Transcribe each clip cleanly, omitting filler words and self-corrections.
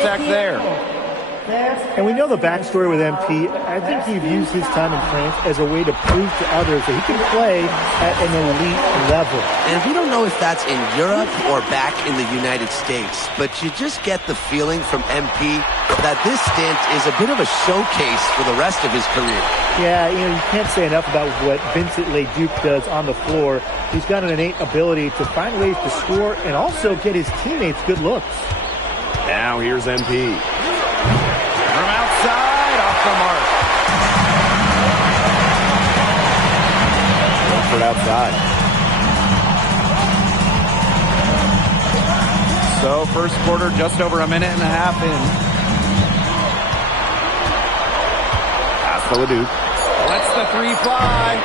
Contact there. And we know the backstory with MP. I think he views his time in France as a way to prove to others that he can play at an elite level. And we don't know if that's in Europe or back in the United States, but you just get the feeling from MP that this stint is a bit of a showcase for the rest of his career. Yeah, you can't say enough about what Vincent Leduc does on the floor. He's got an innate ability to find ways to score and also get his teammates good looks. Now here's MP. From outside, off the mark. Wilford outside. So first quarter just over a minute and a half in. Pass to Leduc. Lets the three fly.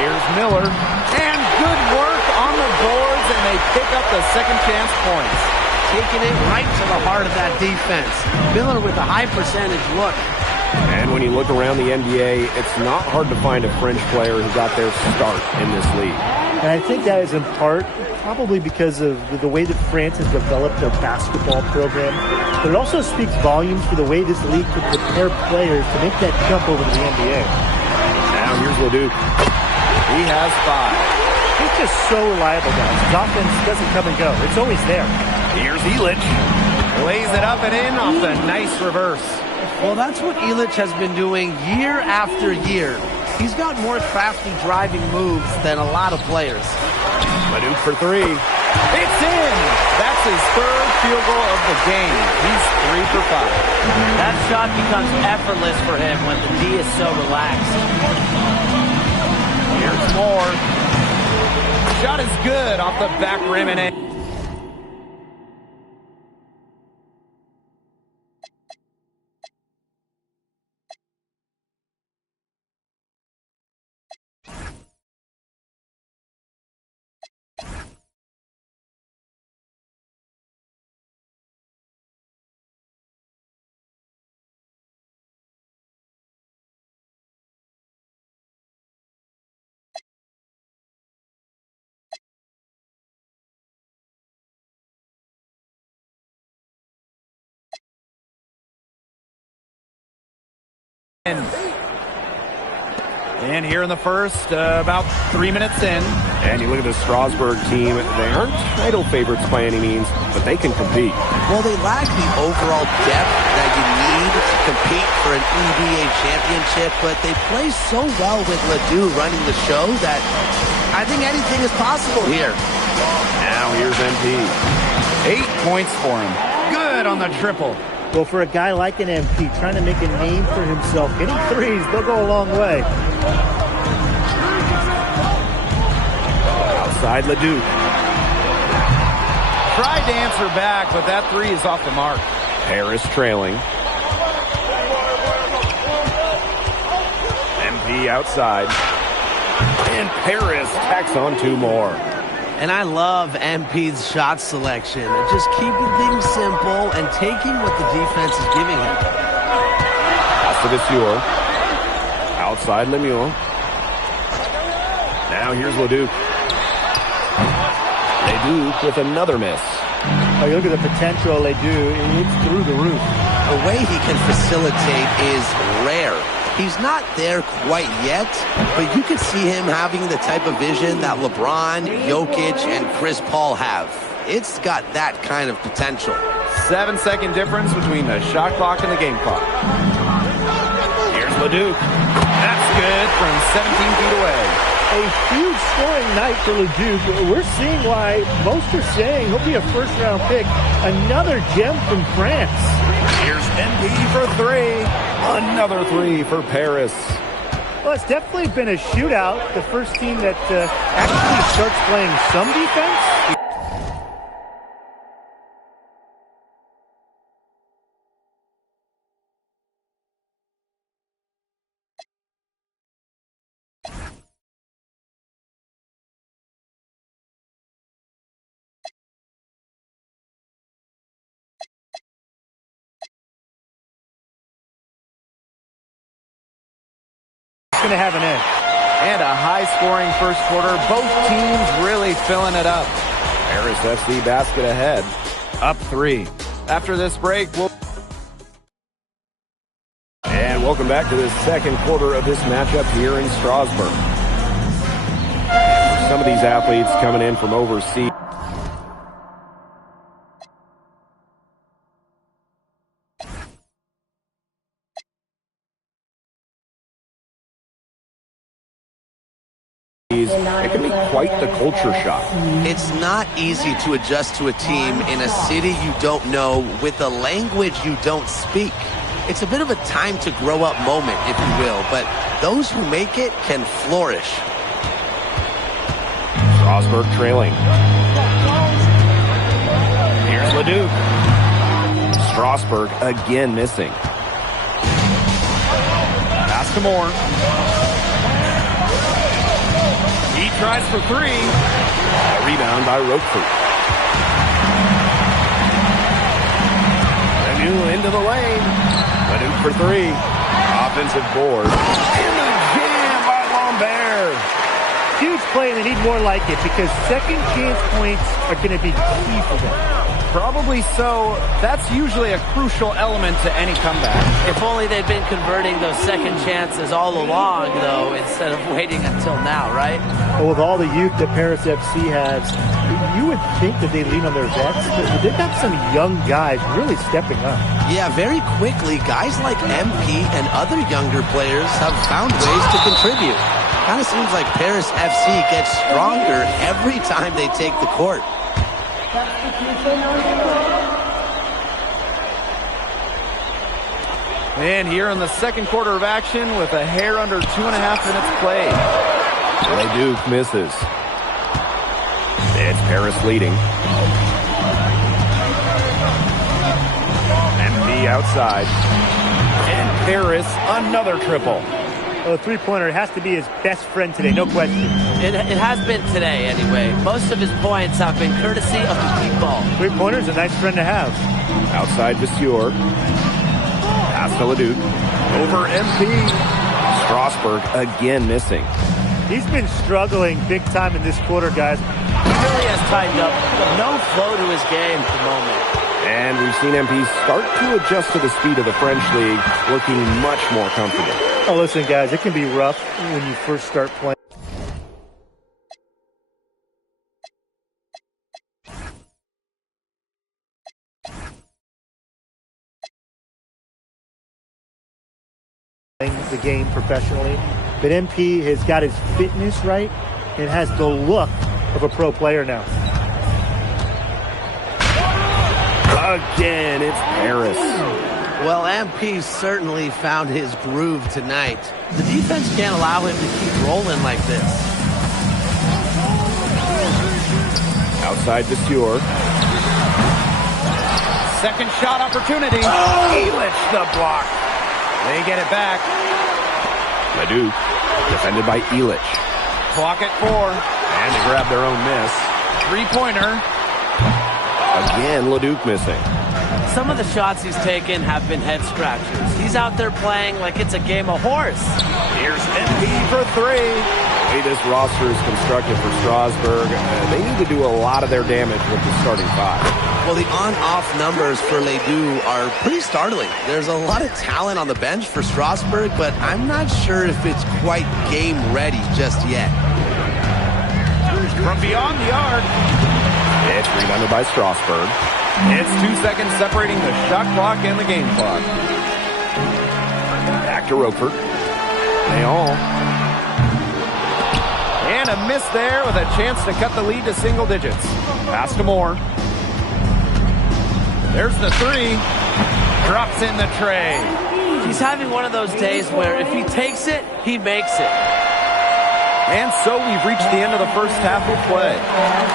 Here's Miller. And good work on the boards, and they pick up the second chance points. Taking it right to the heart of that defense. Miller with a high percentage look. And when you look around the NBA, it's not hard to find a French player who got their start in this league. And I think that is in part probably because of the way that France has developed their basketball program. But it also speaks volumes for the way this league could prepare players to make that jump over to the NBA. Now here's Leduc. He has 5. He's just so reliable, guys. His offense doesn't come and go. It's always there. Here's Illich. Lays it up and in off the nice reverse. Well, that's what Illich has been doing year after year. He's got more crafty driving moves than a lot of players. Leduc for 3. It's in! That's his third field goal of the game. He's 3 for 5. That shot becomes effortless for him when the D is so relaxed. Here's more. Shot is good off the back rim and in. And here in the first, about 3 minutes in. And you look at the Strasbourg team. They aren't title favorites by any means, but they can compete. Well, they lack the overall depth that you need to compete for an EBA championship, but they play so well with Ledoux running the show that I think anything is possible here. Now here's MP. 8 points for him. Good on the triple. Well, for a guy like an MP trying to make a name for himself, hitting threes, they'll go a long way. Outside Leduc. Tried to answer back, but that 3 is off the mark. Harris trailing. MP outside. And Paris tacks on 2 more. And I love MP's shot selection. Just keeping things simple and taking what the defense is giving him. Pass to Vasseur. Outside Lemuel. Now here's Leduc. Leduc with another miss. Oh, you look at the potential of Ledoux. It's through the roof. The way he can facilitate is rare. He's not there quite yet, but you can see him having the type of vision that LeBron, Jokic, and Chris Paul have. It's got that kind of potential. 7-second difference between the shot clock and the game clock. Here's Leduc. That's good from 17 feet away. A huge scoring night for Leduc. We're seeing why most are saying he'll be a first-round pick. Another gem from France. Here's MP for 3. Another 3 for Paris. Well, it's definitely been a shootout. The first team that actually starts playing some defense. Going to have an edge. And a high-scoring first quarter. Both teams really filling it up. Paris FC basket ahead. Up 3. After this break, And welcome back to the second quarter of this matchup here in Strasburg. Some of these athletes coming in from overseas. It can be quite the culture shock. It's not easy to adjust to a team in a city you don't know with a language you don't speak. It's a bit of a time to grow up moment, if you will, but those who make it can flourish. Strasburg trailing. Here's Leduc. Strasburg again missing. pass to Moore. He tries for three. A rebound by Roquefort. Leduc into the lane. Leduc for three. Offensive board. And the jam by Lambert. Huge play, and they need more like it because second chance points are going to be key for them. Probably so. That's usually a crucial element to any comeback. If only they'd been converting those second chances all along, though, instead of waiting until now, right? Well, with all the youth that Paris FC has, you would think that they lean on their vets, but they've got some young guys really stepping up. Yeah, very quickly, guys like MP and other younger players have found ways to contribute. Kind of seems like Paris FC gets stronger every time they take the court. And here in the second quarter of action with a hair under 2.5 minutes played. Leduc misses. It's Paris leading. MP outside. And Paris another triple. Oh, three-pointer has to be his best friend today, no question. It has been today, anyway. Most of his points have been courtesy of the deep ball. Three-pointer's a nice friend to have. Outside Vasseur. Pass to Leduc. Over MP. Strasburg again missing. He's been struggling big time in this quarter, guys. He really has tightened up. No flow to his game at the moment. And we've seen MP start to adjust to the speed of the French league, looking much more comfortable. Oh, listen, guys, it can be rough when you first start playing. The game professionally, but MP has got his fitness right and has the look of a pro player now. Again, it's Paris. Well, MP certainly found his groove tonight. The defense can't allow him to keep rolling like this. Outside Vasseur. Second shot opportunity. Elich the block. They get it back. Leduc, defended by Elich. Clock at 4. And they grab their own miss. Three-pointer. Again, Leduc missing. Some of the shots he's taken have been head scratchers. He's out there playing like it's a game of horse. Here's MP for three. The way this roster is constructed for Strasburg, they need to do a lot of their damage with the starting five. Well, the on-off numbers for Ledoux are pretty startling. There's a lot of talent on the bench for Strasburg, but I'm not sure if it's quite game ready just yet. From beyond the arc. It's rebounded by Strasburg. It's 2 seconds separating the shot clock and the game clock. Back to Roquefort. Leon. And a miss there with a chance to cut the lead to single digits. Pass to Moore. There's the three. Drops in the tray. He's having one of those days where if he takes it, he makes it. And so we've reached the end of the first half of play.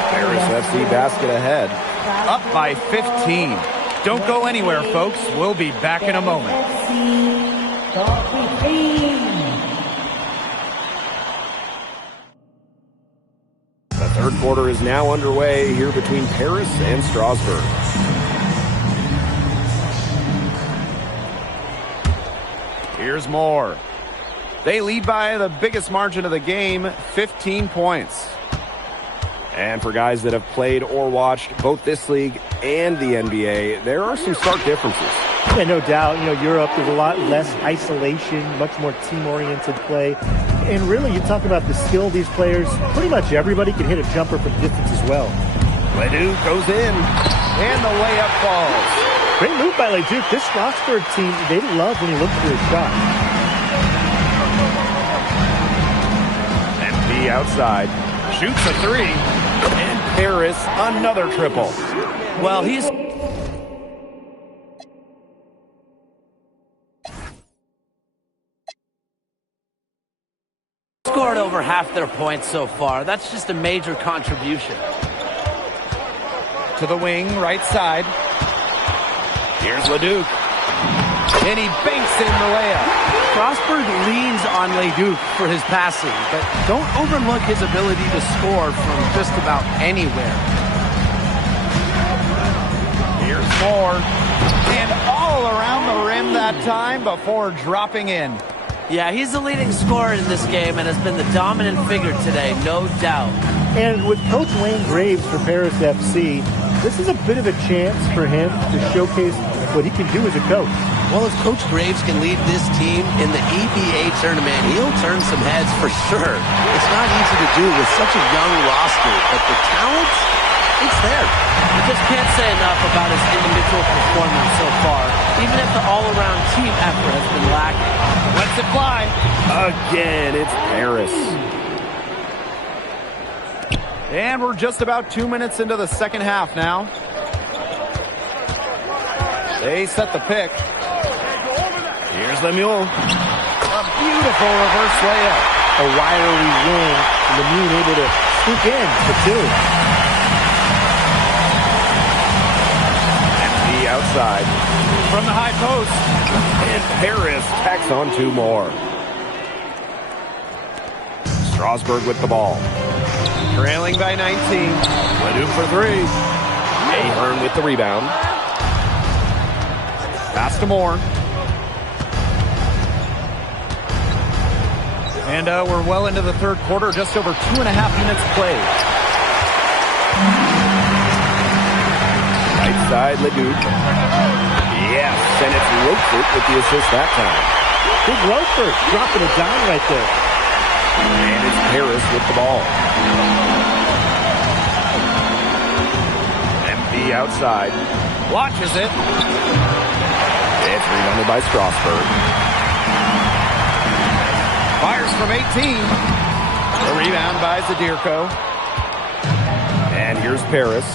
Paris FC basket ahead. Up by 15. Don't go anywhere, folks. We'll be back in a moment. The third quarter is now underway here between Paris and Strasburg. Here's Moore. They lead by the biggest margin of the game, 15 points. And for guys that have played or watched both this league and the NBA, there are some stark differences. Yeah, no doubt. Europe, there's a lot less isolation, much more team-oriented play. And really, you talk about the skill of these players, pretty much everybody can hit a jumper from distance as well. Leduc goes in, and the layup falls. Great move by Leduc. This Strasburg team, they love when he looks for his shot. MP outside, shoots a three, and Harris another triple. Well, he's scored over half their points so far. That's just a major contribution. To the wing, right side. Here's Leduc. And he banks in the layup. Strasburg leans on Leduc for his passing, but don't overlook his ability to score from just about anywhere. Here's more. And all around the rim that time before dropping in. Yeah, he's the leading scorer in this game and has been the dominant figure today, no doubt. And with Coach Wayne Graves for Paris FC, this is a bit of a chance for him to showcase what he can do as a coach. Well, if Coach Graves can lead this team in the EBA tournament, he'll turn some heads for sure. It's not easy to do with such a young roster, but the talent, it's there. You just can't say enough about his individual performance so far, even if the all-around team effort has been lacking. Lets it fly. Again, it's Harris. And we're just about 2 minutes into the second half now. They set the pick. Here's Lemieux. A beautiful reverse layup. A wiry wing, and Lemieux able to sneak in for two. MP outside. From the high post. And Harris tacks on two more. Strasburg with the ball. Trailing by 19. Leduc for three. Ahern with the rebound. Pass to Moore. And we're well into the third quarter, just over 2.5 minutes played. Right side, Leduc. Yes, and it's Roquefort with the assist that time. Big Roquefort dropping a dime right there. And it's Harris with the ball. MP outside. Watches it. It's rebounded by Strasburg. Fires from 18. The rebound by Zadirko. And here's Paris.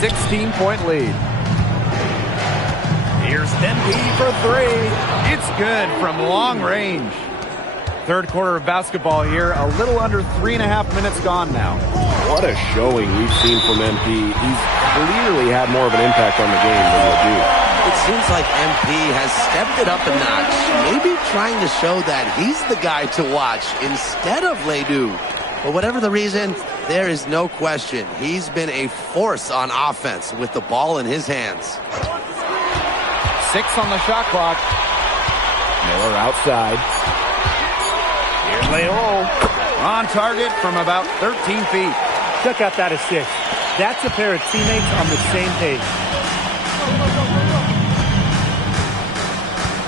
16-point lead. Here's MP for three. It's good from long range. Third quarter of basketball here. A little under 3.5 minutes gone now. What a showing we've seen from MP. He's clearly had more of an impact on the game than Leduc. It seems like MP has stepped it up a notch, maybe trying to show that he's the guy to watch instead of Leduc. But whatever the reason, there is no question he's been a force on offense with the ball in his hands. 6 on the shot clock. Miller outside. Here's Leol. On target from about 13 feet. Check out that assist. That's a pair of teammates on the same page.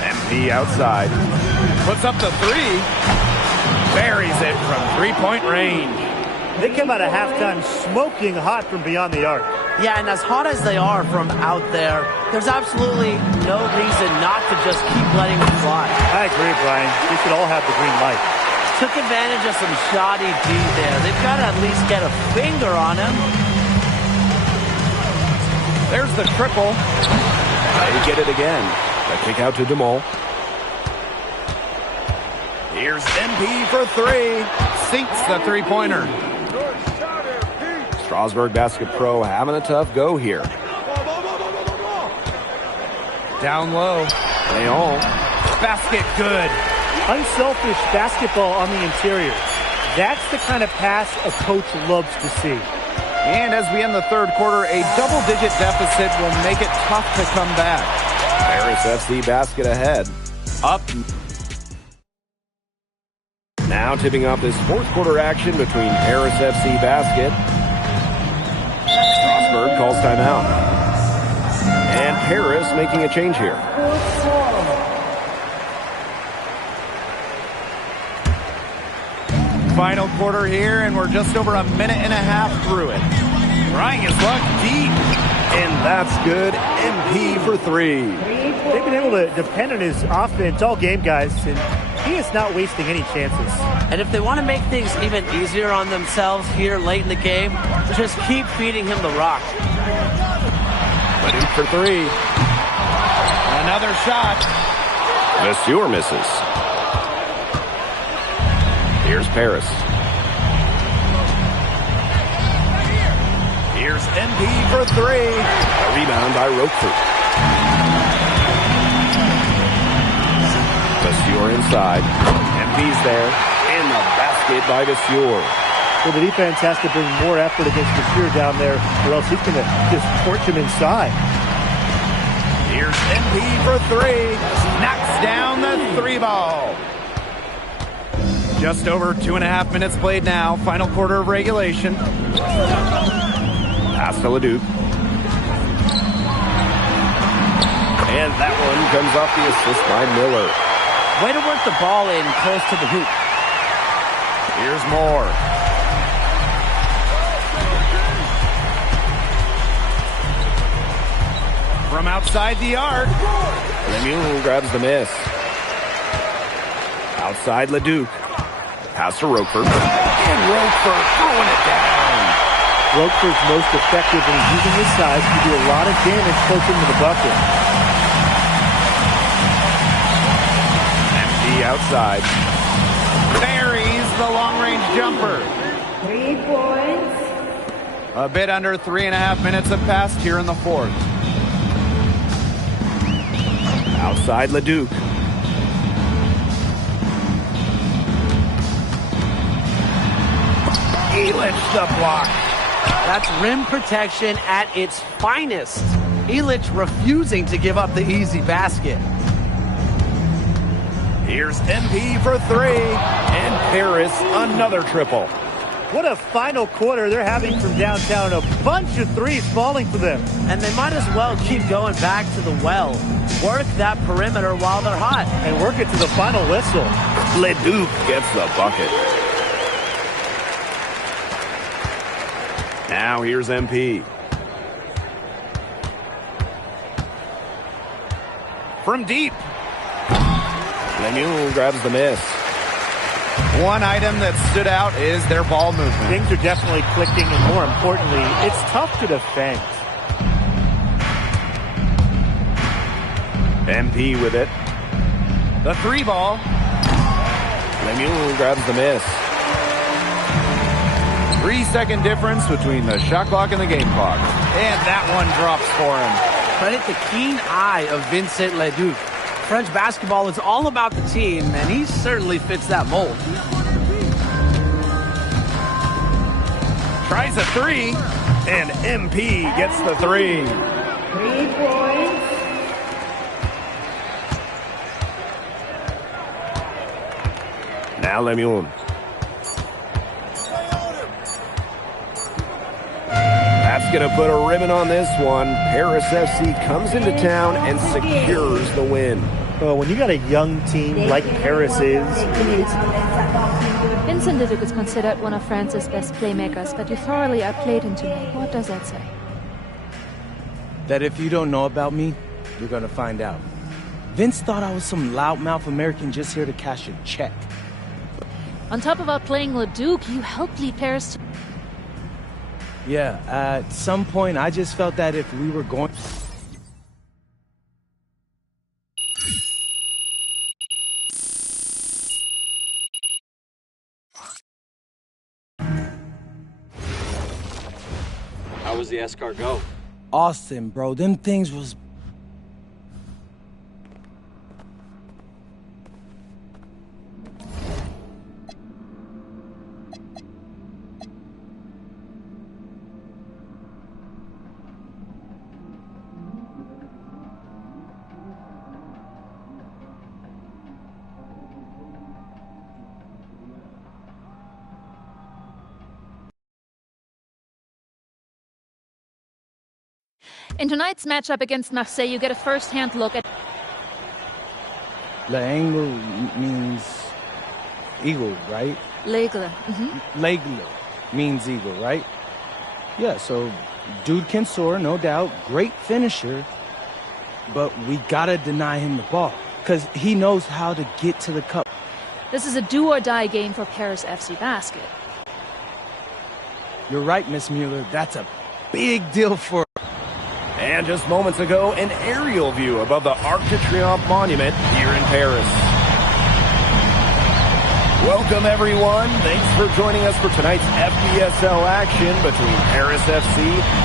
MP outside. Puts up the three. Buries it from three-point range. They come out of halftime smoking hot from beyond the arc. Yeah, and as hot as they are from out there, there's absolutely no reason not to just keep letting them fly. I agree, Brian. They should all have the green light. Took advantage of some shoddy D there. They've got to at least get a finger on him. There's the triple. They get it again. The kick out to DeMol. Here's MP for three. Sinks the three-pointer. Strasburg Basket Pro having a tough go here. Down low. Leon. Basket good. Unselfish basketball on the interior. That's the kind of pass a coach loves to see. And as we end the third quarter, a double-digit deficit will make it tough to come back. Paris FC Basket ahead. Up. Now tipping off this fourth quarter action between Paris FC Basket calls timeout. And Paris making a change here. Final quarter here, and we're just over a minute and a half through it. Trying his luck deep. And that's good. MP for 3. They've been able to depend on his offense all game, guys, and he is not wasting any chances. And if they want to make things even easier on themselves here late in the game, just keep feeding him the rock. Leduc for 3. Another shot. Monsieur misses. Here's Paris. Here's MP for 3. A rebound by Roquefort. Monsieur inside. MP's there. And the basket by Monsieur. So the defense has to bring more effort against Monsieur down there, or else he's going to just torch him inside. Here's MP for 3. Knocks down the 3 ball. Just over 2.5 minutes played now. Final quarter of regulation. Pass to Leduc. And that one comes off the assist by Miller. Way to work the ball in close to the hoop. Here's Moore. From outside the arc. Lemuel grabs the miss. Outside Leduc. Pass to Roquefort. And Roquefort throwing it down. Roquefort's most effective when he's using his size to do a lot of damage close into the bucket. Empty outside. Buries the long-range jumper. 3 points. A bit under 3.5 minutes have passed here in the fourth. Outside Leduc. Elich the block. That's rim protection at its finest. Elich refusing to give up the easy basket. Here's MP for 3. And Paris another triple. What a final quarter they're having from downtown. A bunch of threes falling for them. And they might as well keep going back to the well. Work that perimeter while they're hot. And work it to the final whistle. Leduc gets the bucket. Now here's MP. From deep. Lemuel grabs the miss. One item that stood out is their ball movement. Things are definitely clicking, and more importantly, it's tough to defend. MP with it. The 3 ball. Lemuel grabs the miss. 3-second difference between the shot clock and the game clock. And that one drops for him. Credit the keen eye of Vincent Leduc. French basketball is all about the team, and he certainly fits that mold. Tries a 3. And MP gets the 3. 3 points. Now Lemuel. That's going to put a ribbon on this one. Paris FC comes into town and secures the win. Well, when you got a young team like Paris is, Vincent Leduc is considered one of France's best playmakers, but you thoroughly outplayed him today. What does that say? That if you don't know about me, you're gonna find out. Vince thought I was some loudmouth American just here to cash a check. On top of outplaying Leduc, you helped lead Paris to... Yeah, at some point I just felt that if we were going... How was the escargot? Austin, bro, them things was In tonight's matchup against Marseille, you get a first-hand look at... L'angle means eagle, right? L'aigle. L'aigle means eagle, right? Yeah, so dude can soar, no doubt. Great finisher. But we gotta deny him the ball, because he knows how to get to the cup. This is a do-or-die game for Paris FC Basket. You're right, Miss Mueller. That's a big deal for... And just moments ago, an aerial view above the Arc de Triomphe monument here in Paris. Welcome, everyone. Thanks for joining us for tonight's FBSL action between Paris FC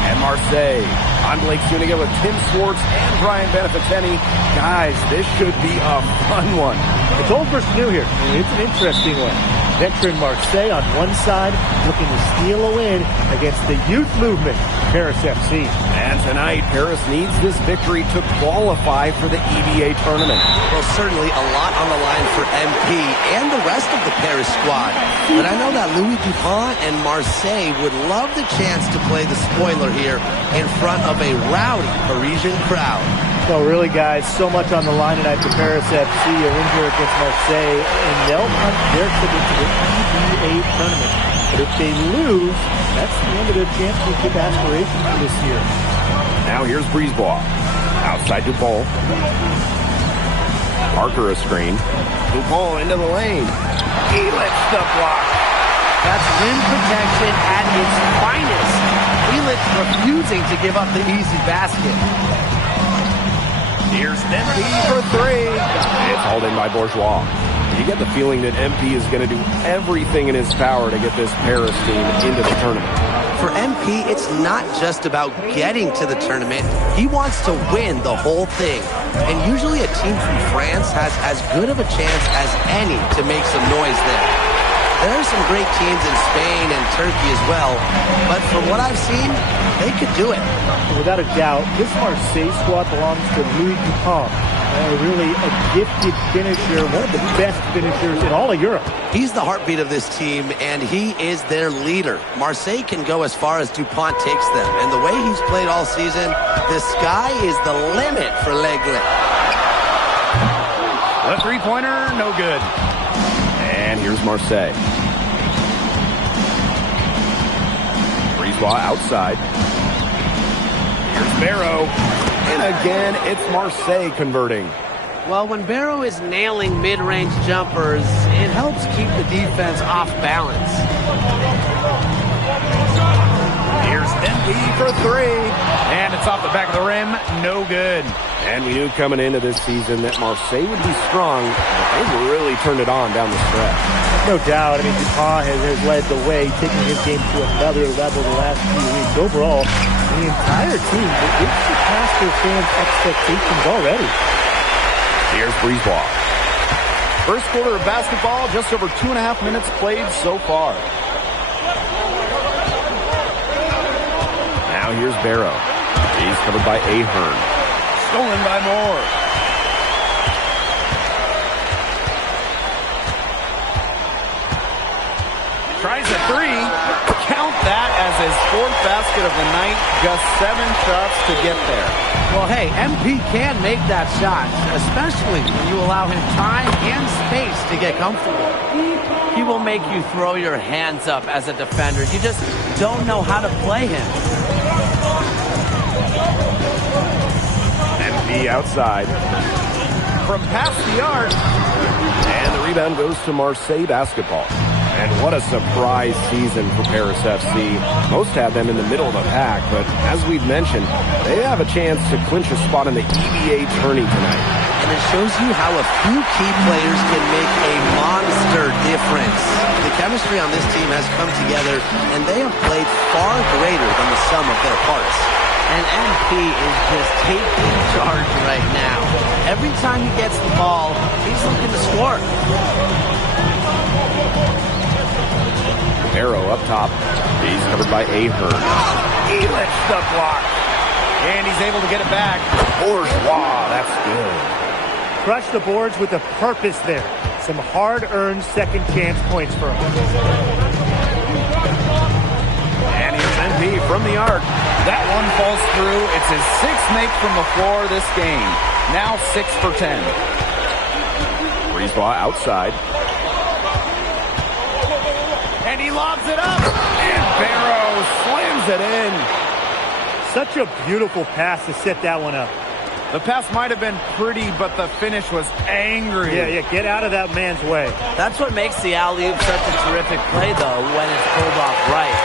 and Marseille. I'm Blake Zuniga with Tim Swartz and Brian Beneficeni. Guys, this should be a fun one. It's old versus new here. It's an interesting one. Veteran Marseille on one side, looking to steal a win against the youth movement, Paris FC. And tonight, Paris needs this victory to qualify for the EVA tournament. Well, certainly a lot on the line for MP and the rest of the Paris squad. But I know that Louis Dupont and Marseille would love the chance to play the spoiler here in front of a rowdy Parisian crowd. So really, guys, so much on the line tonight for Paris FC. Are in here against Marseille, and they'll hunt their ticket to the EVA tournament. But if they lose, that's the end of their championship aspirations for this year. Now here's Brisebois. Outside Dupont. Parker a screen. Dupont into the lane. He lets the block. That's rim protection at its finest. Elitch refusing to give up the easy basket. Here's MP for three. It's hauled in by Bourgeois. You get the feeling that MP is going to do everything in his power to get this Paris team into the tournament. For MP, it's not just about getting to the tournament. He wants to win the whole thing. And usually a team from France has as good of a chance as any to make some noise there. There are some great teams in Spain and Turkey as well, but from what I've seen, they could do it. Without a doubt, this Marseille squad belongs to Louis Dupont. Really a gifted finisher, one of the best finishers in all of Europe. He's the heartbeat of this team, and he is their leader. Marseille can go as far as Dupont takes them, and the way he's played all season, the sky is the limit for L'Aigle. The three-pointer, no good. And here's Marseille. Brisebois outside. Here's Barrow. And again, it's Marseille converting. Well, when Barrow is nailing mid-range jumpers, it helps keep the defense off balance. Here's MP for three. And it's off the back of the rim. No good. And we knew coming into this season that Marseille would be strong, but they've really turned it on down the stretch. No doubt. I mean, Dupont has led the way, taking his game to another level the last few weeks. Overall, the entire team, they've surpassed their fans' expectations already. Here's Brisebois. First quarter of basketball, just over 2.5 minutes played so far. Now here's Barrow. He's covered by Ahern. Stolen by Moore. Tries a three. Count that as his fourth basket of the night. Just 7 shots to get there. Well, hey, MP can make that shot, especially when you allow him time and space to get comfortable. He will make you throw your hands up as a defender. You just don't know how to play him. MP outside. From past the arc. And the rebound goes to Marseille basketball. And what a surprise season for Paris FC. Most had them in the middle of the pack, but as we've mentioned, they have a chance to clinch a spot in the EVA tourney tonight. And it shows you how a few key players can make a monster difference. The chemistry on this team has come together, and they have played far greater than the sum of their parts. And MP is just taking charge right now. Every time he gets the ball, he's looking to score. Barrow up top. He's covered by Ahern. He lets the block. And he's able to get it back. Bourgeois, that's good. Crush the boards with a purpose there. Some hard-earned second chance points for him. And here's MP from the arc. That one falls through. It's his 6th make from the floor this game. Now 6 for 10. Breezeball outside. And he lobs it up. And Barrow slams it in. Such a beautiful pass to set that one up. The pass might have been pretty, but the finish was angry. Yeah, get out of that man's way. That's what makes the alley-oop such a terrific play, though, when it's pulled off right.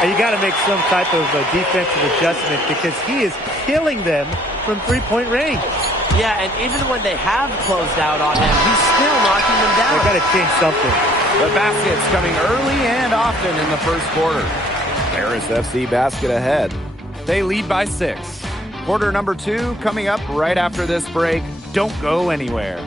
And you got to make some type of defensive adjustment because he is killing them from three-point range. Yeah, and even when they have closed out on him, he's still knocking them down. They got to change something. The basket's coming early and often in the first quarter. Paris FC basket ahead. They lead by 6. Quarter number 2 coming up right after this break. Don't go anywhere.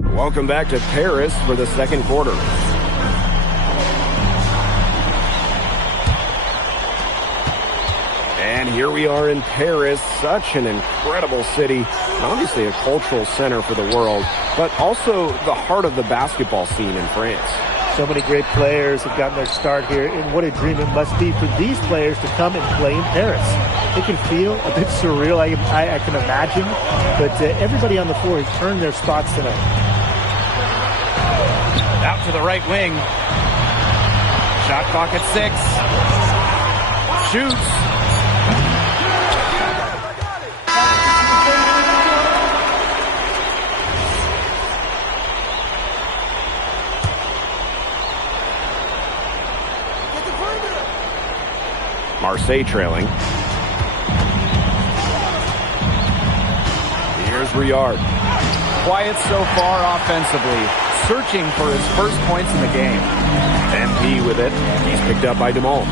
Welcome back to Paris for the second quarter. And here we are in Paris, such an incredible city, obviously a cultural center for the world, but also the heart of the basketball scene in France. So many great players have gotten their start here, and what a dream it must be for these players to come and play in Paris. It can feel a bit surreal, I can imagine, but everybody on the floor has earned their spots tonight. Out to the right wing. Shot clock at 6. Shoots. Marseille trailing. Here's Riyard. Quiet so far offensively, searching for his first points in the game. MP with it. He's picked up by DeMol.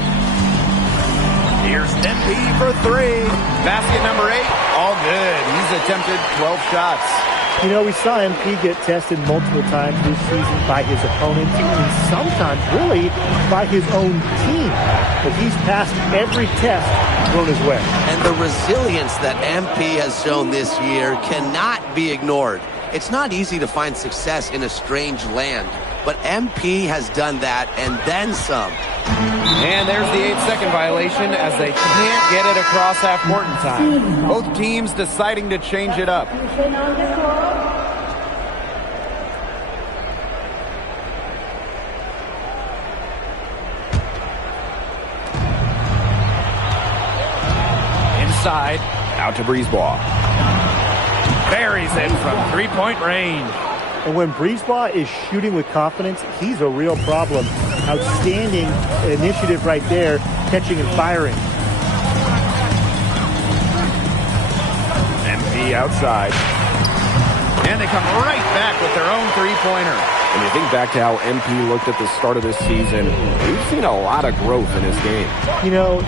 Here's MP for 3. Basket number 8, all good. He's attempted 12 shots. You know, we saw MP get tested multiple times this season by his opponents and sometimes really by his own team. But he's passed every test thrown his way. And the resilience that MP has shown this year cannot be ignored. It's not easy to find success in a strange land, but MP has done that and then some. And there's the 8-second violation as they can't get it across half-court in time. Both teams deciding to change it up. Inside. Out to Breezeball. Buries it from three-point range. And when Breezeball is shooting with confidence, he's a real problem. Outstanding initiative right there, catching and firing. MP outside. And they come right back with their own three-pointer. When you think back to how MP looked at the start of this season, we've seen a lot of growth in his game. You know,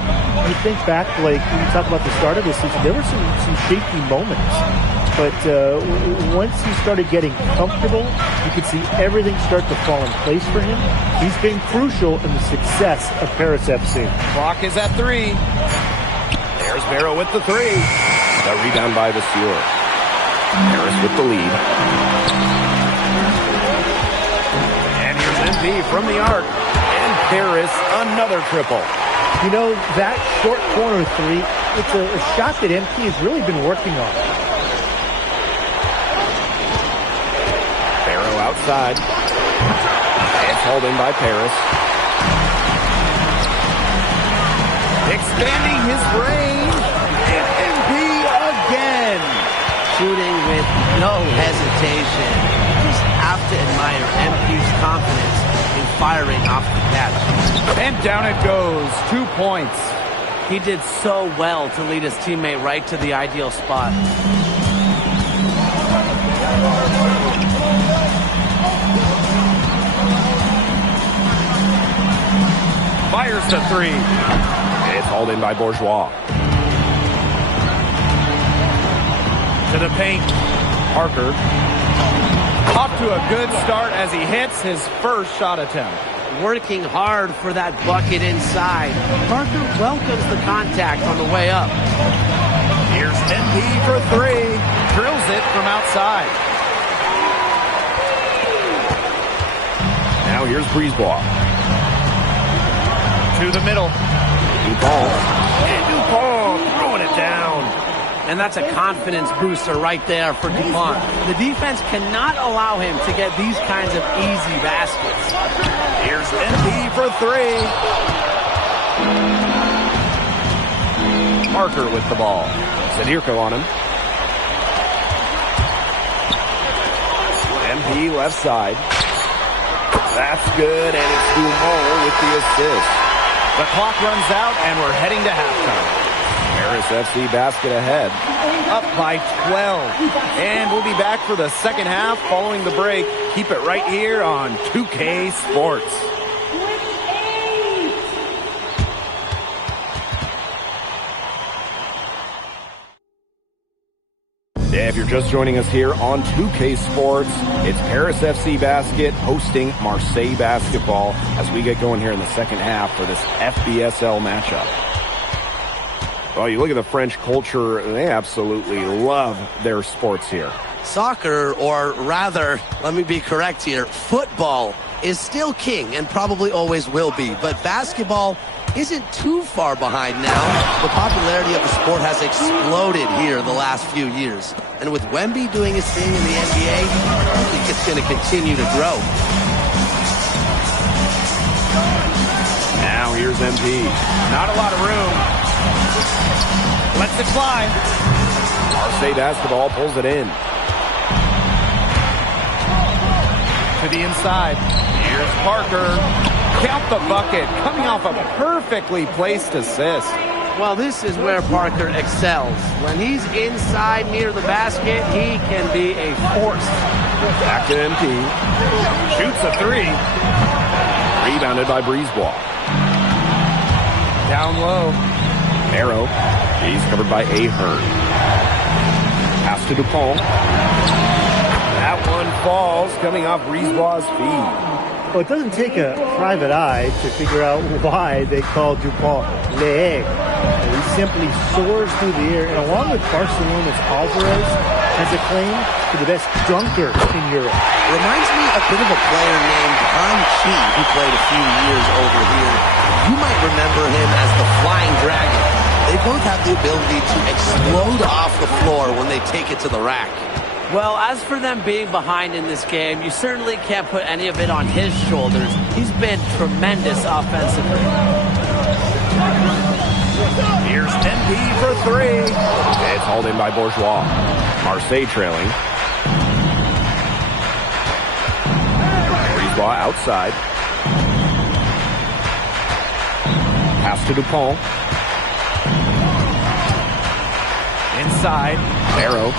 you think back, Blake, when you talk about the start of this season, there were some shaky moments. But once he started getting comfortable, you could see everything start to fall in place for him. He's been crucial in the success of Paris FC. Clock is at 3. There's Barrow with the 3. The rebound by Vasseur. Paris with the lead. And here's MP from the arc. And Paris, another triple. You know, that short corner 3, it's a shot that MP has really been working on. Outside. It's held in by Paris. Expanding his range. And MP again. Shooting with no hesitation. You just have to admire MP's confidence in firing off the catch. And down it goes. 2 points. He did so well to lead his teammate right to the ideal spot. Fires to 3. It's hauled in by Bourgeois. To the paint. Parker. Off to a good start as he hits his first shot attempt. Working hard for that bucket inside. Parker welcomes the contact on the way up. Here's MP for 3. Drills it from outside. Now here's Brisebois. To the middle. Dupont. And Dupont throwing it down. And that's a confidence booster right there for DuPont. The defense cannot allow him to get these kinds of easy baskets. Here's MP for three. Parker with the ball. Sadirko on him. MP left side. That's good, and it's Dumont with the assist. The clock runs out, and we're heading to halftime. Paris FC basket ahead. Up by 12. And we'll be back for the second half following the break. Keep it right here on 2K Sports. Yeah, if you're just joining us here on 2K Sports, it's Paris FC Basket hosting Marseille Basketball as we get going here in the second half for this FBSL matchup. Well, you look at the French culture, they absolutely love their sports here. Soccer, or rather, let me be correct here, football is still king and probably always will be, but basketball isn't too far behind now. The popularity of the sport has exploded here the last few years. And with Wemby doing his thing in the NBA, I think it's going to continue to grow. Now here's MP. Not a lot of room. Lets it fly. Marseille Basketball pulls it in. To the inside. Here's Parker. Count the bucket. Coming off a perfectly placed assist. Well, this is where Parker excels. When he's inside near the basket, he can be a force. Back to MP. Shoots a three. Rebounded by Brisebois. Down low. Arrow. He's covered by Ahern. Pass to Dupont. That one falls, coming off Brisebois' feet. Well, it doesn't take a private eye to figure out why they call Dupont Le Egg. He simply soars through the air, and along with Barcelona's Alvarez, has a claim to the best dunker in Europe. Reminds me a bit of a player named Han Chi, who played a few years over here. You might remember him as the Flying Dragon. They both have the ability to explode off the floor when they take it to the rack. Well, as for them being behind in this game, you certainly can't put any of it on his shoulders. He's been tremendous offensively. Here's MP for three. It's hauled in by Bourgeois. Marseille trailing. Brisebois outside. Pass to Dupont. Inside. Arrow.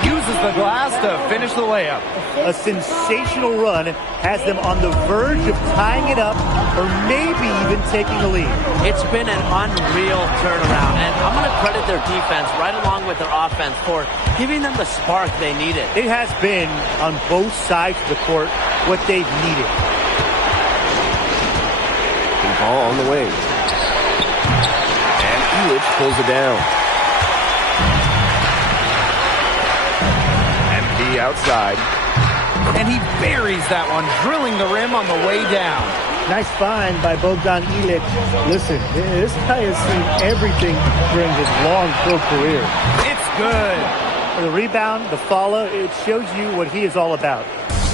Uses the glass to finish the layup. A sensational run has them on the verge of tying it up or maybe even taking the lead. It's been an unreal turnaround, and I'm going to credit their defense right along with their offense for giving them the spark they needed. It has been, on both sides of the court, what they've needed. Ball on the wing. And Elitch pulls it down. Outside. And he buries that one, drilling the rim on the way down. Nice find by Bogdan Ilic. Listen, this guy has seen everything during his long pro career. It's good. The rebound, the follow, it shows you what he is all about.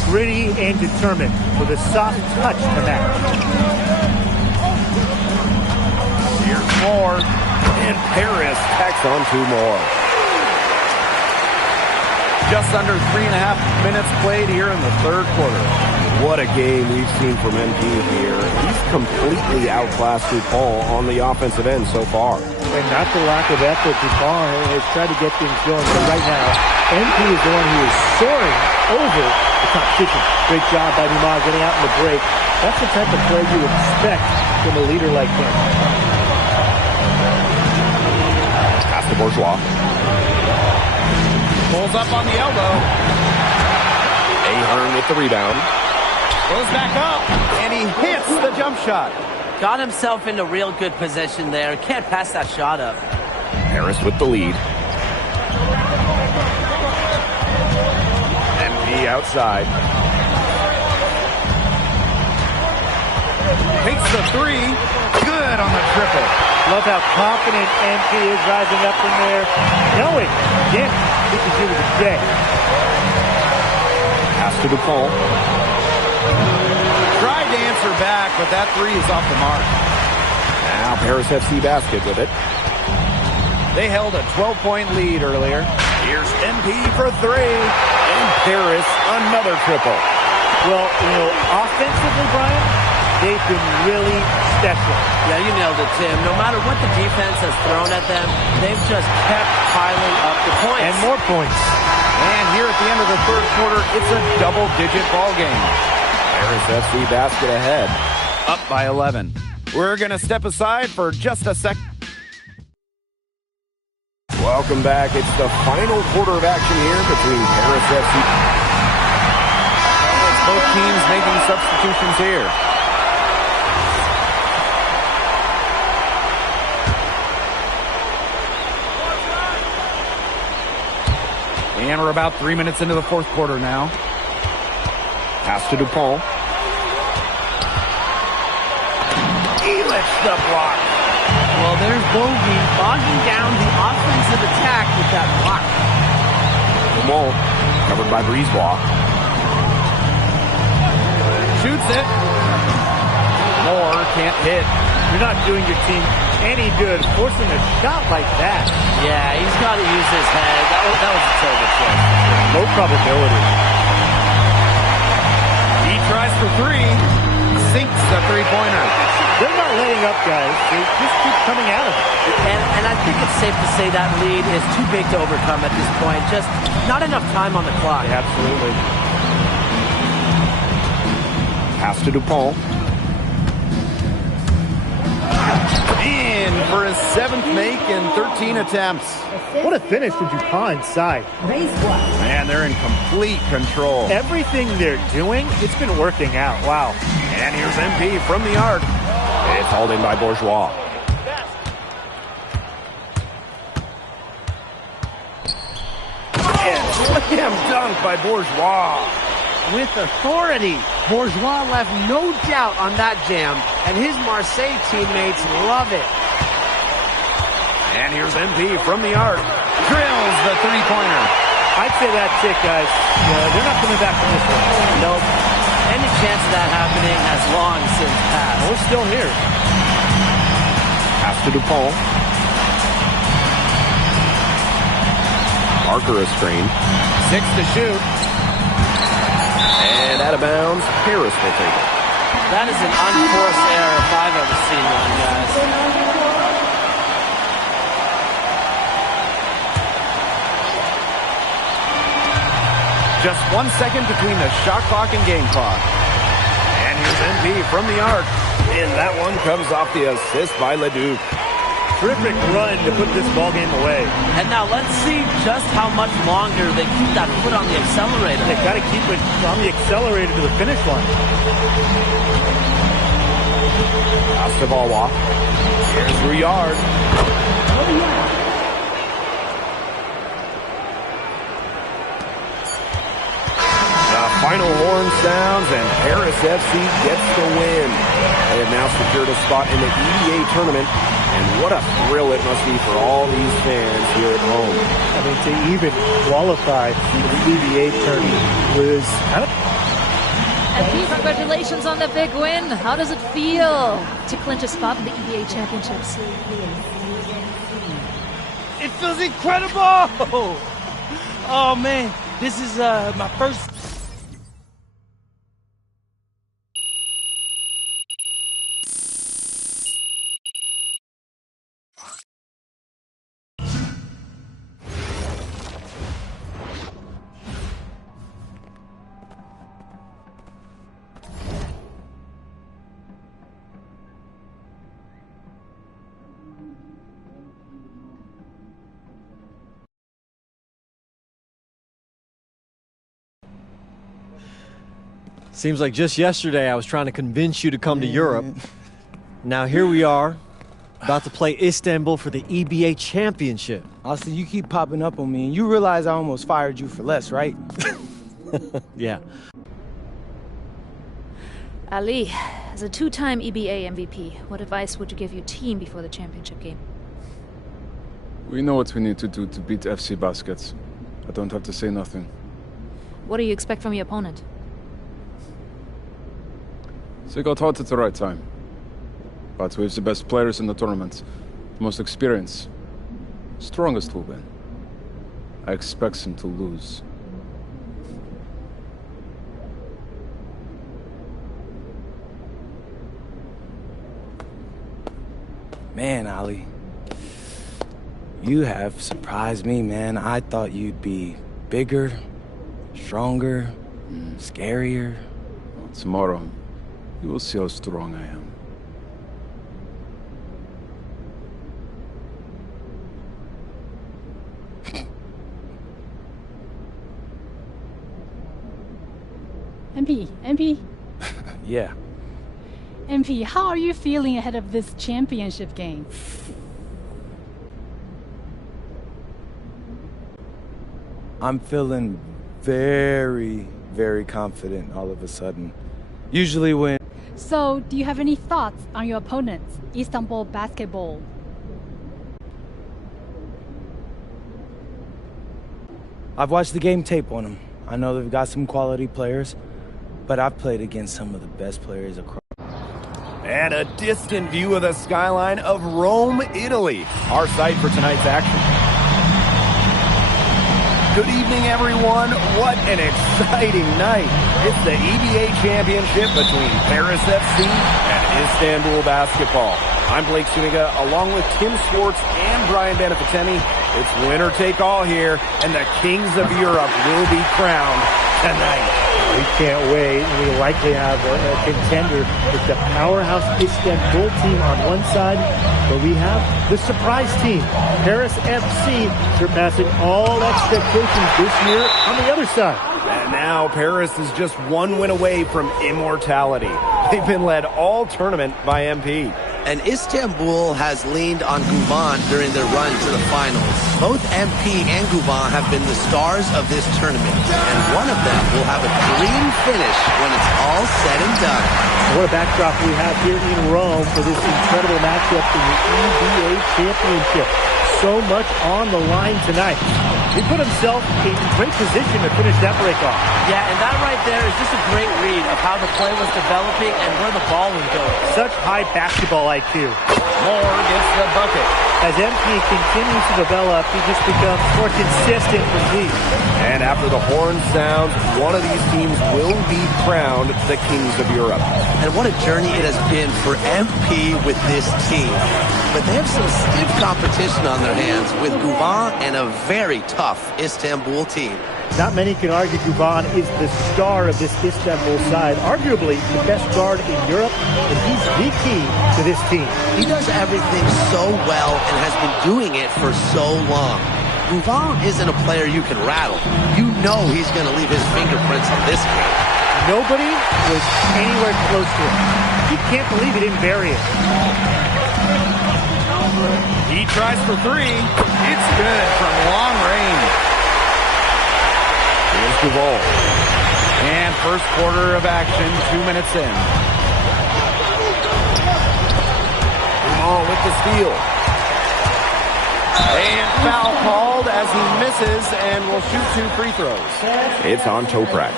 Gritty and determined with a soft touch to match. Here's more. And Paris tacks on two more. Just under 3.5 minutes played here in the third quarter. What a game we've seen from MP here. He's completely outclassed Dupont on the offensive end so far. And not the lack of effort. Dupont has tried to get things going, but right now, MP is the one who is soaring over the competition. Great job by Dumas getting out in the break. That's the type of play you expect from a leader like him. Pass to Bourgeois. Pulls up on the elbow. Ahern with the rebound. Goes back up, and he hits the jump shot. Got himself into real good position there. Can't pass that shot up. Paris with the lead. MP outside. Takes the three. Good on the triple. Love how confident MP is rising up from there. Knowing, again, this is you with a J. Pass to DePaul. Tried to answer back, but that three is off the mark. Now Paris FC basket with it. They held a 12-point lead earlier. Here's MP for three. And Paris, another triple. Well, offensively, Brian, they've been really special. Yeah, you nailed it, Tim. No matter what the defense has thrown at them, they've just kept piling up the points. And more points. And here at the end of the third quarter, it's a double-digit ball game. Paris FC basket ahead. Up by 11. We're going to step aside for just a sec. Welcome back. It's the final quarter of action here between Paris FC. It's both teams making substitutions here. And we're about 3 minutes into the fourth quarter now. Pass to DePaul. Elitch the block. Well, there's Bogey bogging down the offensive attack with that block. Wall covered by Brisebois. Shoots it. Moore can't hit. You're not doing your team any good forcing a shot like that. Yeah, he's got to use his head. That was a terrible choice. Low probability. He tries for three. Sinks the three-pointer. They're not letting up, guys. They just keep coming out of it. And I think it's safe to say that lead is too big to overcome at this point. Just not enough time on the clock. Yeah, absolutely. Pass to DePaul. In for his seventh make in 13 attempts. What a finish for DuPont inside. Man, they're in complete control. Everything they're doing, it's been working out. Wow. And here's MP from the arc. It's hauled in by Bourgeois. And slam dunk by Bourgeois. With authority, Bourgeois left no doubt on that jam, and his Marseille teammates love it. And here's MP from the arc. Drills the three-pointer. I'd say that's it, guys. They're not coming back from this one. Nope. Any chance of that happening has long since passed. We're still here. Pass to DePaul. Barker a screen. 6 to shoot. And out of bounds, Paris will take it. That is an unforced error if I've ever seen one, guys. Just 1 second between the shot clock and game clock. And here's MP from the arc. And that one comes off the assist by Leduc. Terrific run to put this ball game away. And now let's see just how much longer they keep that foot on the accelerator. They got to keep it on the accelerator to the finish line. Pass to Valois. Here's Rouillard. Final horn sounds, and Paris FC gets the win. They have now secured a spot in the EDA tournament, and what a thrill it must be for all these fans here at home. I mean, to even qualify for the EDA tournament was kind of... And congratulations on the big win. How does it feel to clinch a spot in the EDA Championships? It feels incredible! Oh, man. This is my first... Seems like just yesterday I was trying to convince you to come to Europe. Now here we are, about to play Istanbul for the EBA Championship. Austin, you keep popping up on me, and you realize I almost fired you for less, right? Yeah. Ali, As a two-time EBA MVP, what advice would you give your team before the championship game? We know what we need to do to beat FC Baskets. I don't have to say nothing. What do you expect from your opponent? They got hot at the right time. But we have the best players in the tournament. The most experienced. Strongest will win. I expect them to lose. Man, Ali, you have surprised me, man. I thought you'd be bigger, stronger, scarier. Well, tomorrow, you will see how strong I am. MP. Yeah. MP, how are you feeling ahead of this championship game? I'm feeling very, very confident all of a sudden. Usually when... So, do you have any thoughts on your opponents, Istanbul Basketball? I've watched the game tape on them. I know they've got some quality players, but I've played against some of the best players across. And a distant view of the skyline of Rome, Italy, our site for tonight's action. Good evening, everyone. What an exciting night. It's the EBA championship between Paris FC and Istanbul Basketball. I'm Blake Suniga, along with Tim Swartz and Brian Benefitemi. It's winner take all here, and the kings of Europe will be crowned tonight. We can't wait. We likely have a contender with the powerhouse Istanbul team on one side, but we have the surprise team, Paris FC, surpassing all expectations this year on the other side. And now Paris is just one win away from immortality. They've been led all tournament by MP. And Istanbul has leaned on Guban during their run to the finals. Both MP and Guban have been the stars of this tournament, and one of them will have a dream finish when it's all said and done. What a backdrop we have here in Rome for this incredible matchup in the EBA Championship. So much on the line tonight. He put himself in great position to finish that break off. Yeah, and that right there is just a great read of how the play was developing and where the ball was going. Such high basketball IQ. Moore gets the bucket. As MP continues to develop, he just becomes more consistent from deep. And after the horn sounds, one of these teams will be crowned the kings of Europe. And what a journey it has been for MP with this team. But they have some stiff competition on their hands with Guban and a very tough Istanbul team. Not many can argue Guban is the star of this Istanbul side, arguably the best guard in Europe, and he's the key to this team. He does everything so well and has been doing it for so long. Guban isn't a player you can rattle. You know he's going to leave his fingerprints on this game. Nobody was anywhere close to him. He can't believe he didn't bury it. He tries for three. It's good from long range. Here's Duval. And first quarter of action, 2 minutes in. Duval with the steal. And foul called as he misses and will shoot 2 free throws. It's on Toprak.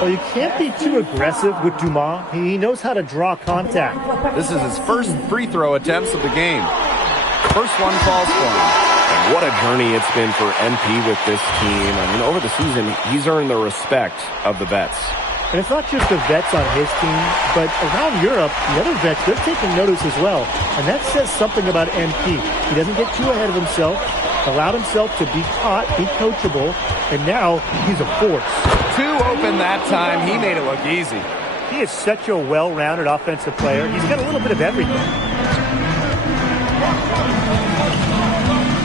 Well, you can't be too aggressive with Dumas. He knows how to draw contact. This is his first free throw attempts of the game. First one falls for him. And what a journey it's been for MP with this team. I mean, over the season, he's earned the respect of the vets. And it's not just the vets on his team, but around Europe, the other vets, they're taking notice as well. And that says something about MP. He doesn't get too ahead of himself, allowed himself to be caught, be coachable, and now he's a force. 2 open that time. He made it look easy. He is such a well-rounded offensive player. He's got a little bit of everything.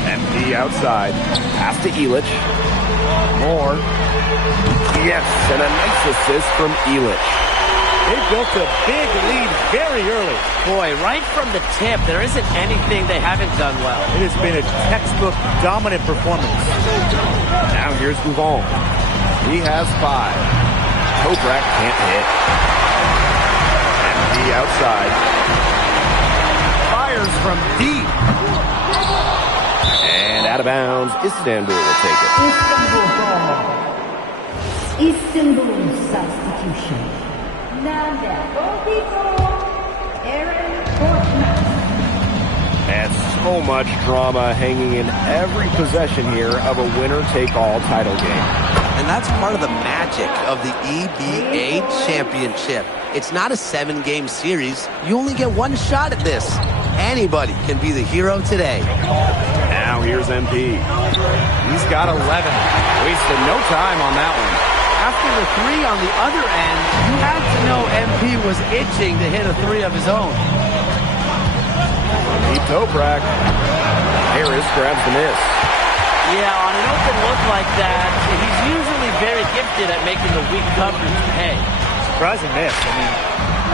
MP outside. Pass to Elich. Moore. Yes, and a nice assist from Elich. They built a big lead very early. Boy, right from the tip, there isn't anything they haven't done well. It has been a textbook dominant performance. Now here's Bouvon. He has 5. Toprak can't hit. And MP outside. Fires from deep. And out of bounds, Istanbul will take it. Istanbul substitution. Nanda Aaron Portman. And so much drama hanging in every possession here of a winner-take-all title game. And that's part of the magic of the EBA Championship. It's not a 7-game series. You only get one shot at this. Anybody can be the hero today. Now here's MP. He's got 11. Wasted no time on that one. After the 3 on the other end, you had to know MP was itching to hit a 3 of his own. Deep Toprak. Harris grabs the miss. Yeah, on an open look like that, he's usually very gifted at making the weak coverage pay. Surprising miss. I mean,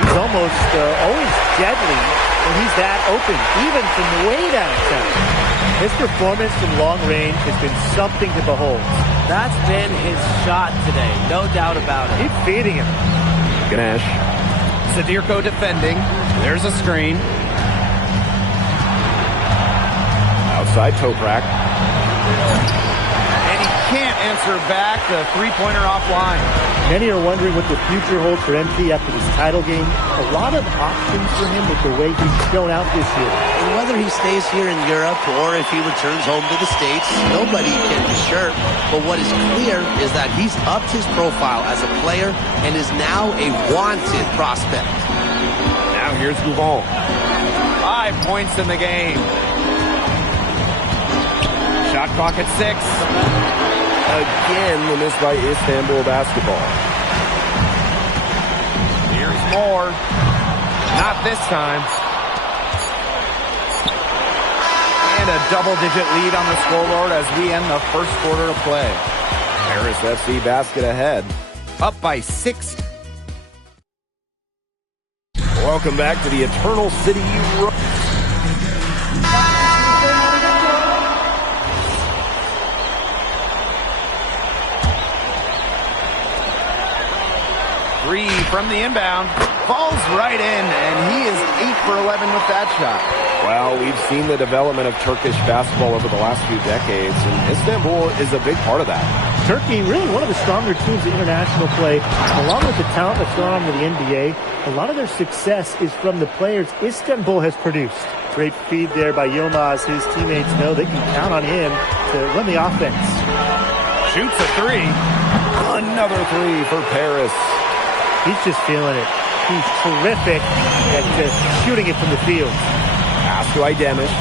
he's almost always deadly when he's that open, even from way downtown. His performance from long range has been something to behold. That's been his shot today, no doubt about it. Keep feeding him. Ganesh. Sadirko defending. There's a screen. Outside Toprak. And he can't answer back. The three-pointer offline. Many are wondering what the future holds for MP after this title game. A lot of options for him with the way he's shown out this year. And whether he stays here in Europe or if he returns home to the States, nobody can be sure. But what is clear is that he's upped his profile as a player and is now a wanted prospect. Now here's Gouvon. 5 points in the game. Shot clock at 6. Again, the miss by Istanbul basketball. Here's more. Not this time. And a double-digit lead on the scoreboard as we end the first quarter of play. Paris FC basket ahead. Up by 6. Welcome back to the Eternal City. Three from the inbound. Falls right in, and he is 8 for 11 with that shot. Well, we've seen the development of Turkish basketball over the last few decades, and Istanbul is a big part of that. Turkey, really one of the stronger teams in international play, along with the talent that's gone on to the NBA. A lot of their success is from the players Istanbul has produced. Great feed there by Yilmaz. His teammates know they can count on him to run the offense. Shoots a 3. Another 3 for Paris. He's just feeling it. He's terrific at shooting it from the field. Pass to Aydemish.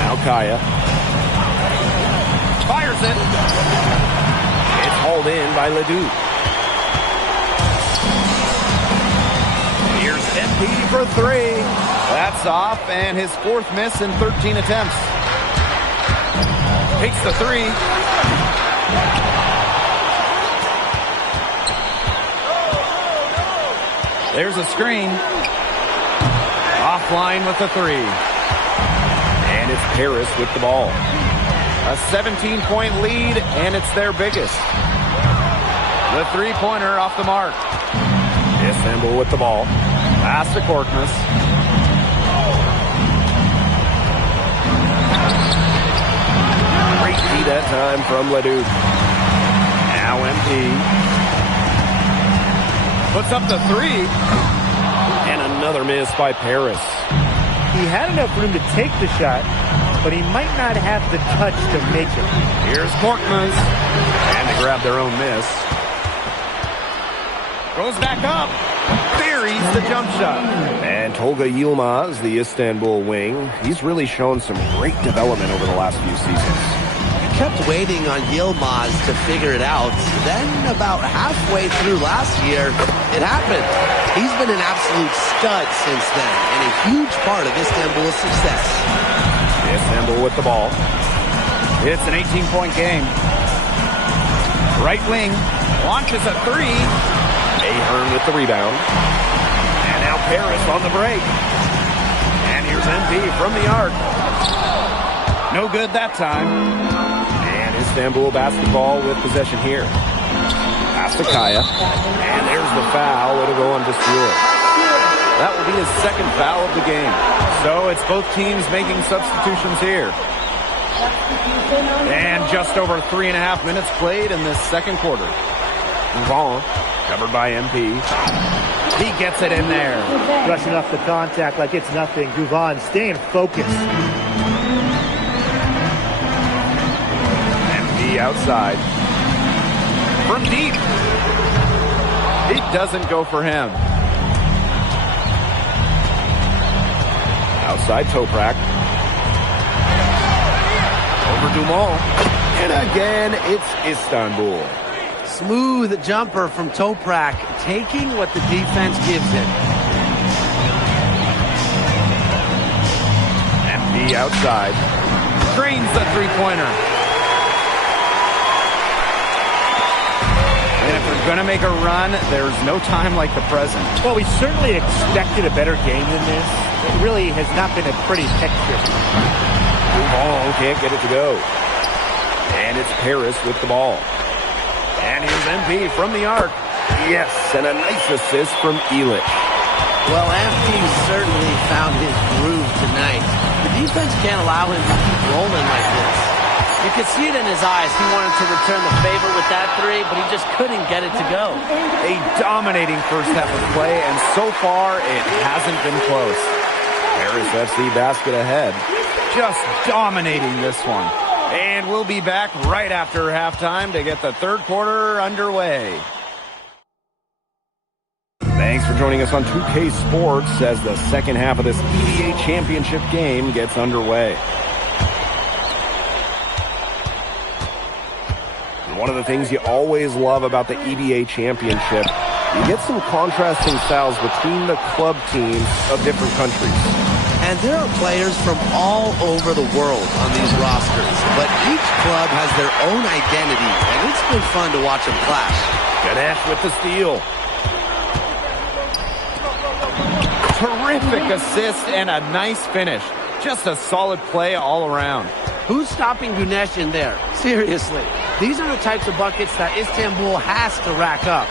Now Kaya. Fires it. It's hauled in by Ledoux. Here's MP for 3. That's off, and his 4th miss in 13 attempts. Takes the 3. There's a screen. Offline with the 3. And it's Paris with the ball. A 17-point lead, and it's their biggest. The three-pointer off the mark. Istanbul with the ball. Pass to Korkmaz. Great feed that time from Ledoux. Now MP. Puts up the 3. And another miss by Paris. He had enough room to take the shot, but he might not have the touch to make it. Here's Korkmaz. And they grab their own miss. Goes back up. Buries the jump shot. And Tolga Yilmaz, the Istanbul wing, he's really shown some great development over the last few seasons. Kept waiting on Yilmaz to figure it out. Then about halfway through last year, it happened. He's been an absolute stud since then and a huge part of Istanbul's success. Istanbul with the ball. It's an 18-point game. Right wing launches a 3. Ahern with the rebound. And now Paris on the break. And here's MP from the arc. No good that time. Istanbul basketball with possession here. Pass to Kaya. And there's the foul. It'll go on Destroy. That will be his second foul of the game. So it's both teams making substitutions here. And just over 3.5 minutes played in this second quarter. Vaughn, covered by MP. He gets it in there. Rushing off the contact like it's nothing. Guvon staying focused. MP outside. From deep. It doesn't go for him. Outside Toprak. Over Dumont. And again, it's Istanbul. Smooth jumper from Toprak, taking what the defense gives him. MP outside. Drains the three-pointer. And if they're going to make a run, there's no time like the present. Well, we certainly expected a better game than this. It really has not been a pretty picture. Ball can't get it to go. And it's Paris with the ball. And here's MP from the arc. Yes, and a nice assist from Elick. Well, MP certainly found his groove tonight. The defense can't allow him to keep rolling like this. You could see it in his eyes. He wanted to return the favor with that three, but he just couldn't get it to go. A dominating first half of play, and so far it hasn't been close. Paris FC basket ahead. Just dominating this one. And we'll be back right after halftime to get the third quarter underway. Thanks for joining us on 2K Sports as the second half of this EBA championship game gets underway. One of the things you always love about the EBA championship, you get some contrasting styles between the club teams of different countries. And there are players from all over the world on these rosters, but each club has their own identity, and it's been fun to watch them clash. Ganesh with the steal. Terrific assist and a nice finish. Just a solid play all around. Who's stopping Ganesh in there? Seriously. These are the types of buckets that Istanbul has to rack up.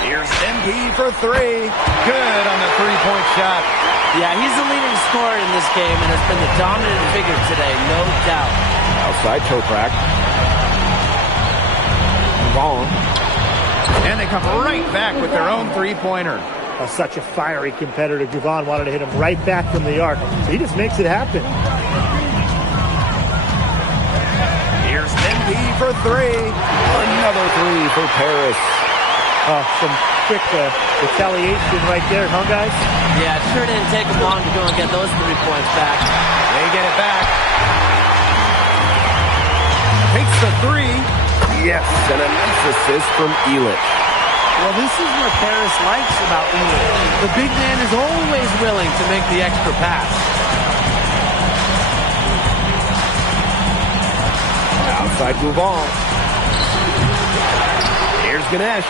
Here's MP for three. Good on the three-point shot. Yeah, he's the leading scorer in this game and has been the dominant figure today, no doubt. Outside Toprak. Ball. And they come right back with their own three-pointer. Such a fiery competitor. Guvon wanted to hit him right back from the arc. So he just makes it happen. Here's MP for three. Another three for Paris. Some quick retaliation right there, huh, guys? Yeah, it sure didn't take them long to go and get those 3 points back. They get it back. Takes the three. Yes, and a nice assist from Elick. Well, this is what Paris likes about Elick. The big man is always willing to make the extra pass. Outside Guvon. Here's Ganesh.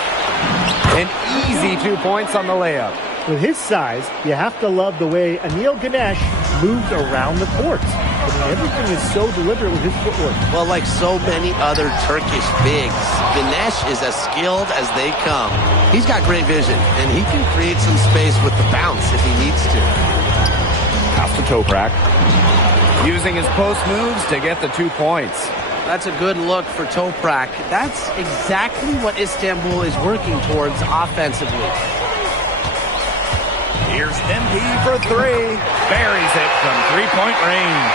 An easy 2 points on the layup. With his size, you have to love the way Anil Ganesh moves around the court. I mean, everything is so deliberate with his footwork. Well, like so many other Turkish bigs, Ganesh is as skilled as they come. He's got great vision, and he can create some space with the bounce if he needs to. Pass to Toprak. Using his post moves to get the 2 points. That's a good look for Toprak. That's exactly what Istanbul is working towards offensively. Here's MP for three. Buries it from three-point range.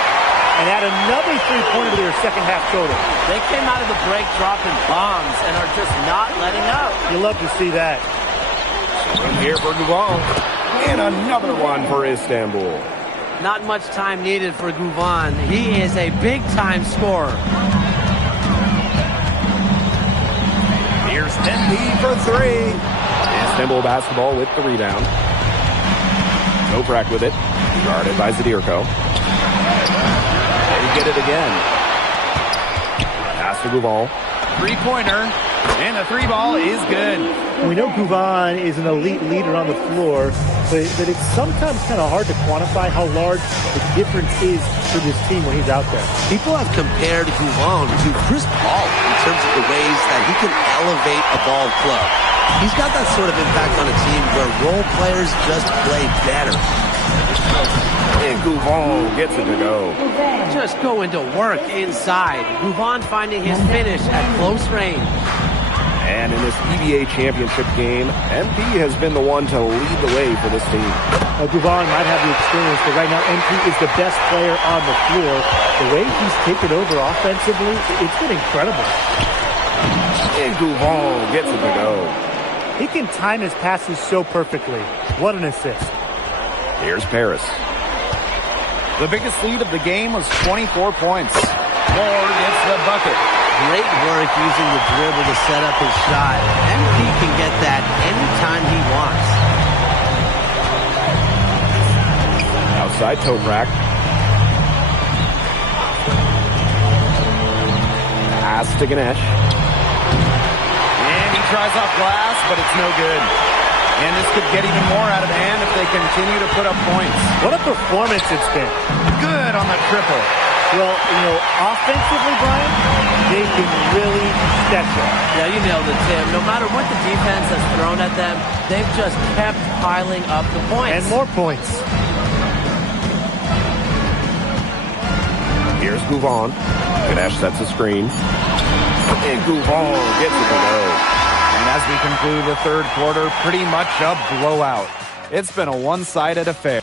And add another three-pointer to their second half total. They came out of the break dropping bombs and are just not letting up. You love to see that. From here for Guvon. And another one for Istanbul. Not much time needed for Guvon. He is a big-time scorer. Here's MP for three. Istanbul basketball with the rebound. Toprak with it. Guarded by Zadirko. They get it again. Pass to Guvon. Three-pointer. And the three ball is good. We know Gouvan is an elite leader on the floor, but it's sometimes kind of hard to quantify how large the difference is for this team when he's out there. People have compared Gouvan to Chris Paul in terms of the ways that he can elevate a ball club. He's got that sort of impact on a team where role players just play better. And Gouvan gets it to go. Just going to work inside. Gouvan finding his finish at close range. And in this EBA championship game, MP has been the one to lead the way for this team. Gouvan might have the experience, but right now MP is the best player on the floor. The way he's taken over offensively, it's been incredible. And Gouvan gets it to go. He can time his passes so perfectly. What an assist. Here's Paris. The biggest lead of the game was 24 points. Moore gets the bucket. Great work using the dribble to set up his shot. MP can get that anytime he wants. Outside Toprak. Pass to Ganesh. And he tries off glass, but it's no good. And this could get even more out of hand if they continue to put up points. What a performance it's been. Good on the triple. Well, offensively, Brian, they've been really special. Yeah, you nailed it, Tim. No matter what the defense has thrown at them, they've just kept piling up the points. And more points. Here's Gouvan. Ganesh sets a screen. And Gouvan gets it to go. And as we conclude the third quarter, pretty much a blowout. It's been a one-sided affair.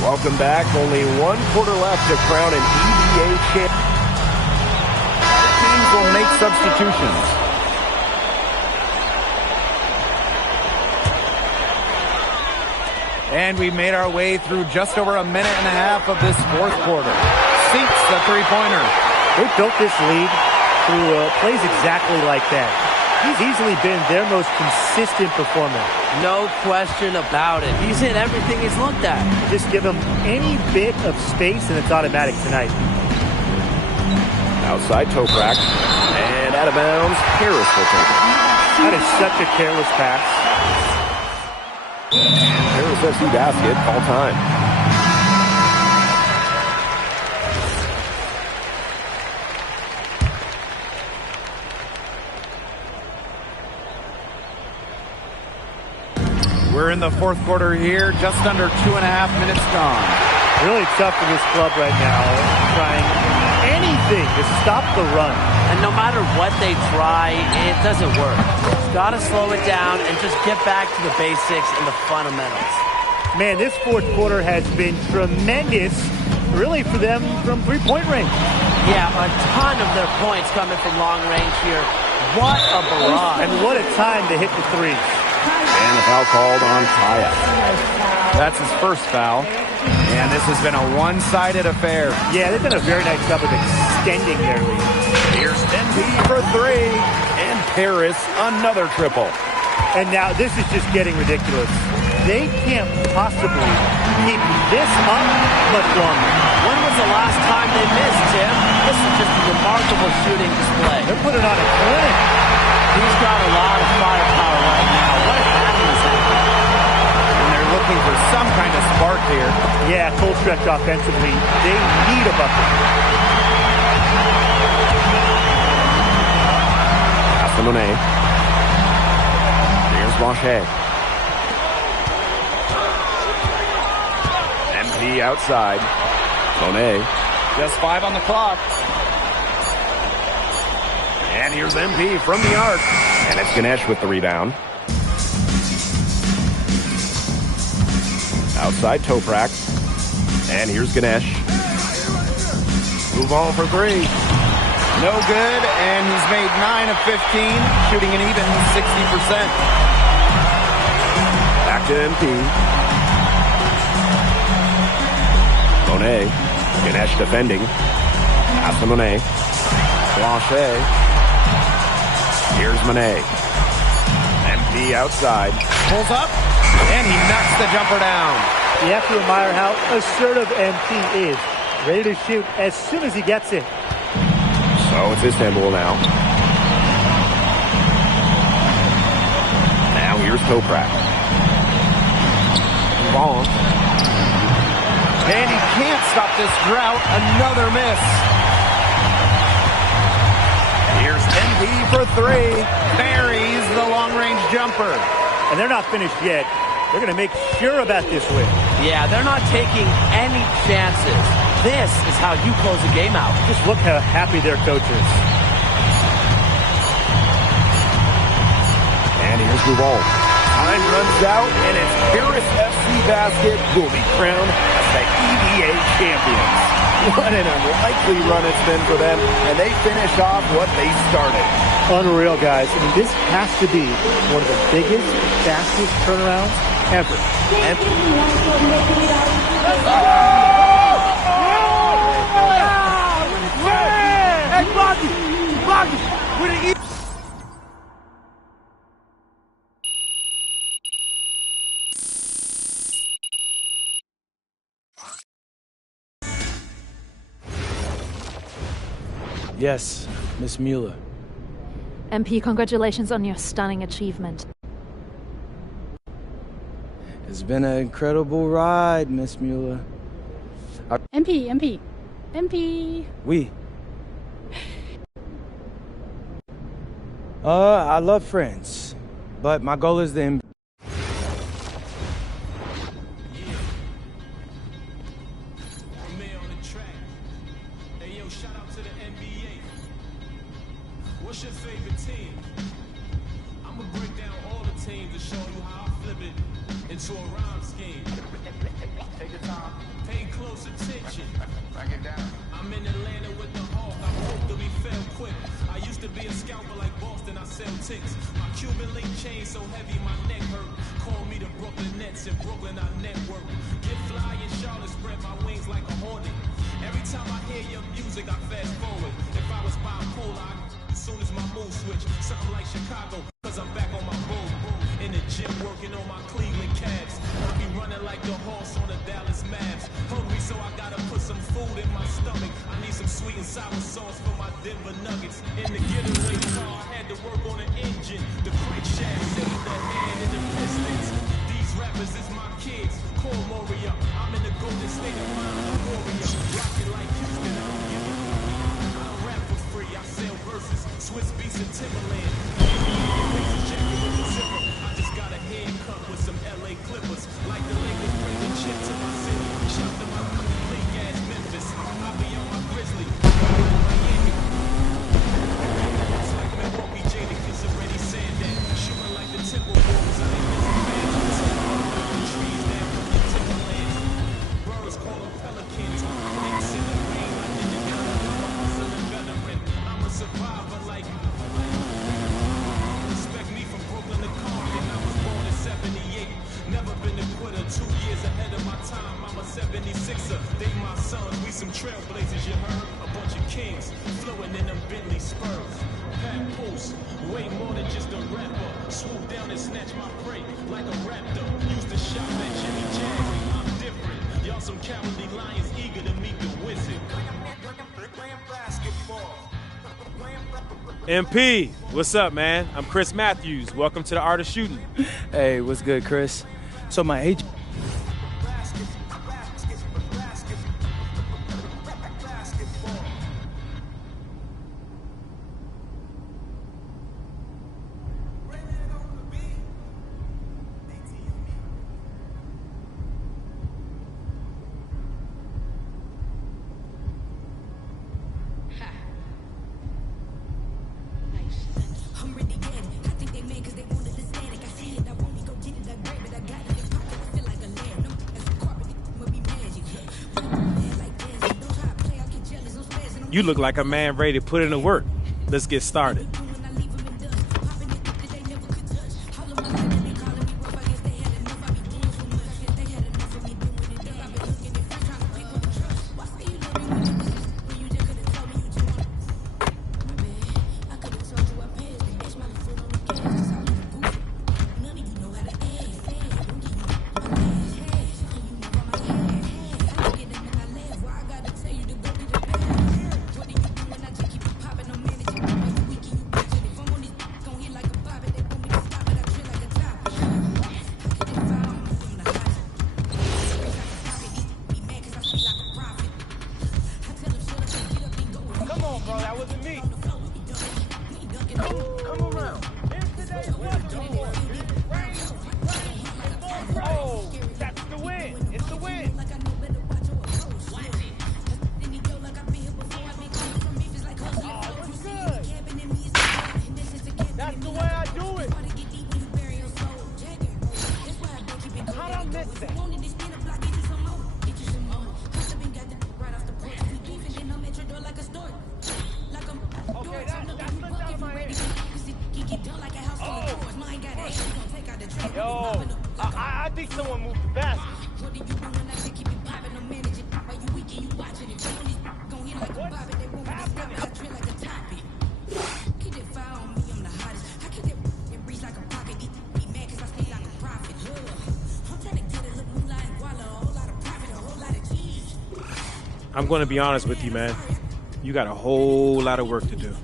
Welcome back. Only one quarter left to crown an EBA champ. Teams will make substitutions. And we made our way through just over a minute and a half of this fourth quarter. Sinks the three-pointer. They built this lead through plays exactly like that. He's easily been their most consistent performer. No question about it. He's hit everything he's looked at. Just give him any bit of space and it's automatic tonight. Outside Toprak. And out of bounds, Harris will take it. That is such a careless pass. Harris FC basket, all time. We're in the fourth quarter here, just under 2.5 minutes gone. Really tough for this club right now, trying anything to stop the run. And no matter what they try, it doesn't work. It's got to slow it down and just get back to the basics and the fundamentals. Man, this fourth quarter has been tremendous, really, for them from three-point range. Yeah, a ton of their points coming from long range here. What a barrage. And what a time to hit the threes. And a foul called on Kaya. That's his first foul. And this has been a one-sided affair. Yeah, they've done a very nice job of extending their lead. Here's MP for three. And Paris, another triple. And now this is just getting ridiculous. They can't possibly keep this up much longer. When was the last time they missed, Tim? This is just a remarkable shooting display. They're putting on a clinic. He's got a lot of firepower right now. What happens? And they're looking for some kind of spark here. Yeah, full stretch offensively. They need a bucket. Pass to Monet. Here's Blanchet. MP outside. Monet. Just 5 on the clock. And here's MP from the arc. And it's Ganesh with the rebound. Outside Toprak. And here's Ganesh. Move on for three. No good, and he's made 9 of 15, shooting an even 60%. Back to MP. Monet. Ganesh defending. Pass to Monet. Blanchet. Here's Monet. MP outside. Pulls up, and he knocks the jumper down. You have to admire how assertive MP is. Ready to shoot as soon as he gets it. So Oh, it's Istanbul now. Now here's Toprak. Wrong. And he can't stop this drought. Another miss. Here's MP for three. Buries the long-range jumper. And they're not finished yet. They're going to make sure about this win. Yeah, they're not taking any chances. This is how you close a game out. Just look how happy their coach is. And here's Duval. Time runs out, and it's Paris FC Basket will be crowned as the EBA champions. What an unlikely run it's been for them, and they finish off what they started. Unreal, guys. I mean, this has to be one of the biggest, fastest turnarounds ever. Yes, Miss Mueller. MP, congratulations on your stunning achievement. It's been an incredible ride, Miss Mueller. MP. We. I love friends, but my goal is the What's your favorite team? I'm gonna break down all the teams to show you how I flip it into a rhyme scheme. Take your time. Pay close attention. Break it down. I'm in Atlanta with the Hawk. I hope that we fell quick. I used to be a scalper like Boston. I sell ticks. My Cuban link chain so heavy my neck hurt. Call me the Brooklyn Nets. In Brooklyn I network. Get fly in Charlotte. Spread my wings like a hornet. Every time I hear your music, I fast forward. If I was bipolar, as soon as my mood switch, something like Chicago, cause I'm back on my road. In the gym working on my Cleveland Cavs. I be running like the horse on the Dallas Mavs. Hungry, so I gotta put some food in my stomach. I need some sweet and sour sauce for my Denver Nuggets. In the getaway car, I had to work on an engine. The crankshaft saved the hand in the Pistons. These rappers is my kids. Call Moria. I'm in the Golden State of mind, a warrior. Rock it like Houston, I don't give a I don't rap for free, I sell verses. Swiss beats and Timberland. I just got a haircut with some LA Clippers. Like the Lakers bring the chip to my city. Shot to my league ass Memphis. I'll be on my Grizzly. Miami. It's like Milwaukee, Jada Kiss already said that. Shooting like the Timberwolves. I ain't missing bad. Trees down from the Timberlands. Birds call them pelicans. Niggas in the rain like in the gun. I'm a hustling veteran. I'm a survivor like respect me from Brooklyn to Compton. I was born in 78. Never been a quitter. 2 years ahead of my time. I'm a 76er. They my sons. We some trailblazers, you heard? A bunch of kings flowing in them Bentley Spurs. Pat Post, way more than just a rapper. Swoop down and snatch my prey like a raptor. Used to shop at Jimmy Jazz. I'm different. Y'all some cowardly lions eager to meet the wizard. MP, what's up, man? I'm Chris Matthews. Welcome to the Art of Shooting. Hey, what's good, Chris? So my agent. You look like a man ready to put in the work. Let's get started. missed that? Okay, that slipped out of my hand. Oh! Yo, I think someone moved fast. I'm going to be honest with you, man. You got a whole lot of work to do.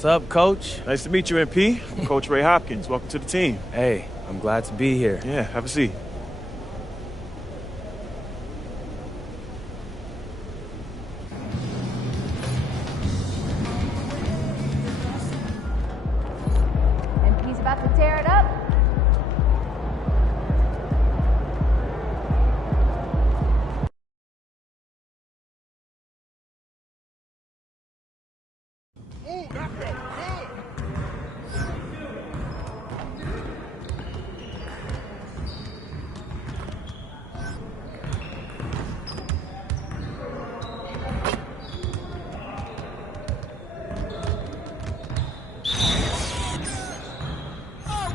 What's up, Coach? Nice to meet you, MP. I'm Coach Ray Hopkins. Welcome to the team. Hey, I'm glad to be here. Yeah, have a seat. MP's about to tear it up.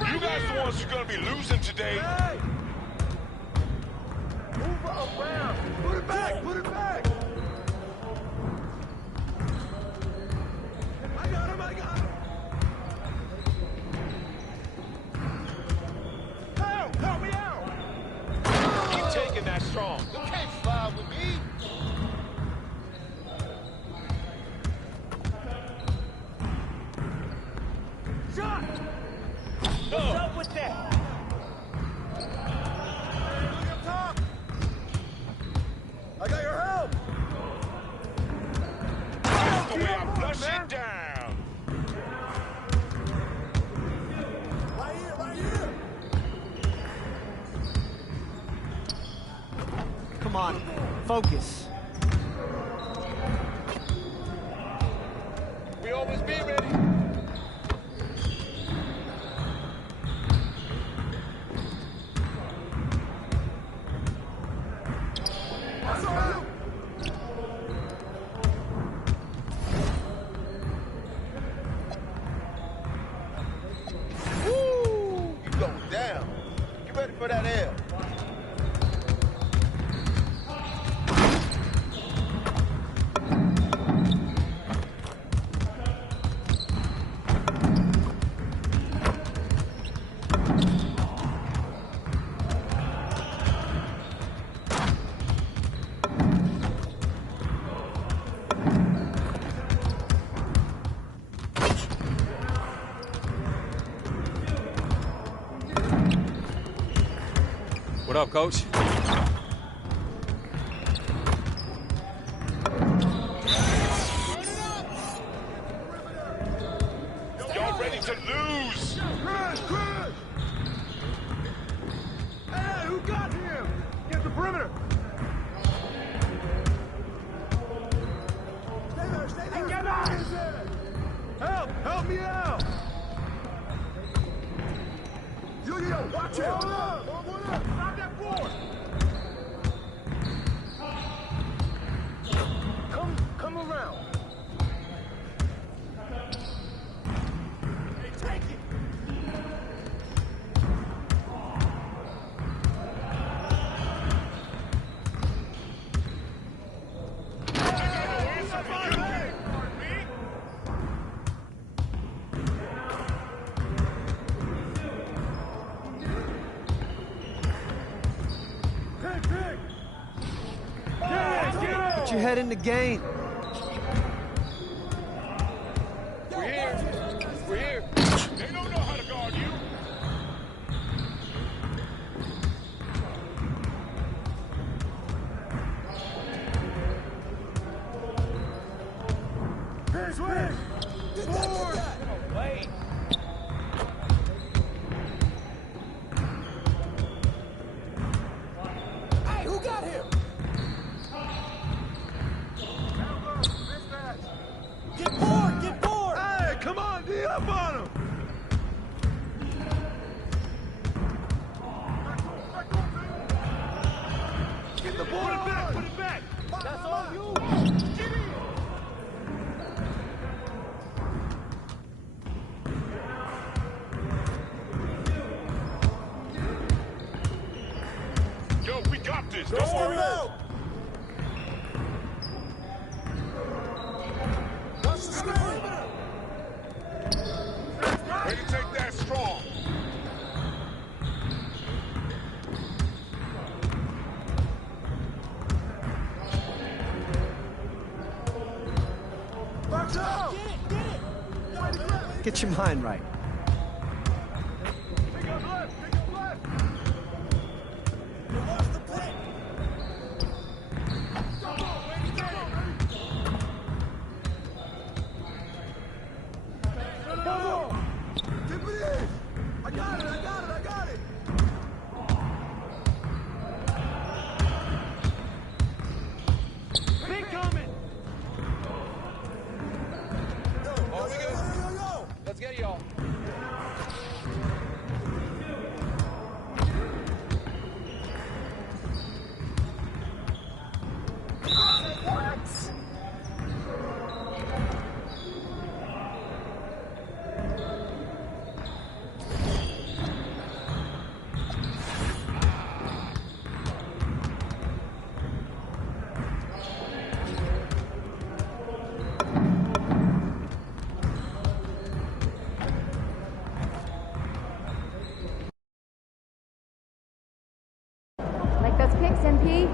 You guys the ones who are gonna be losing today. Hey! Move around. Put it back. Put it back. I got him. I got him. Help me out. Keep taking that strong. You can't slide with me. Shot. What's up with that? Look up top. I got your help. That's the way I flush it down. Right here, right here. Come on, focus. We always be ready. Woo! You go down. Get ready for that L. What up, Coach? Y'all ready to lose? Chris! Hey, who got him? Get the perimeter. Stay there, stay there. Get out! Help me out. Yo, watch it. Stop that board. Come around. Hey, take it. Put your head in the game. We're here. We're here. They don't know how to guard you. Swing! Get that! Wait. Hey, who got him? Get bored! Hey, come on, D up on him! Get the board! Put it back! That's all you! Get in! Yo, we got this. Don't worry. Watch the screen! Ready to take that strong. Box out! Get it! Get your mind right. Let's get y'all. Like those kicks, MP?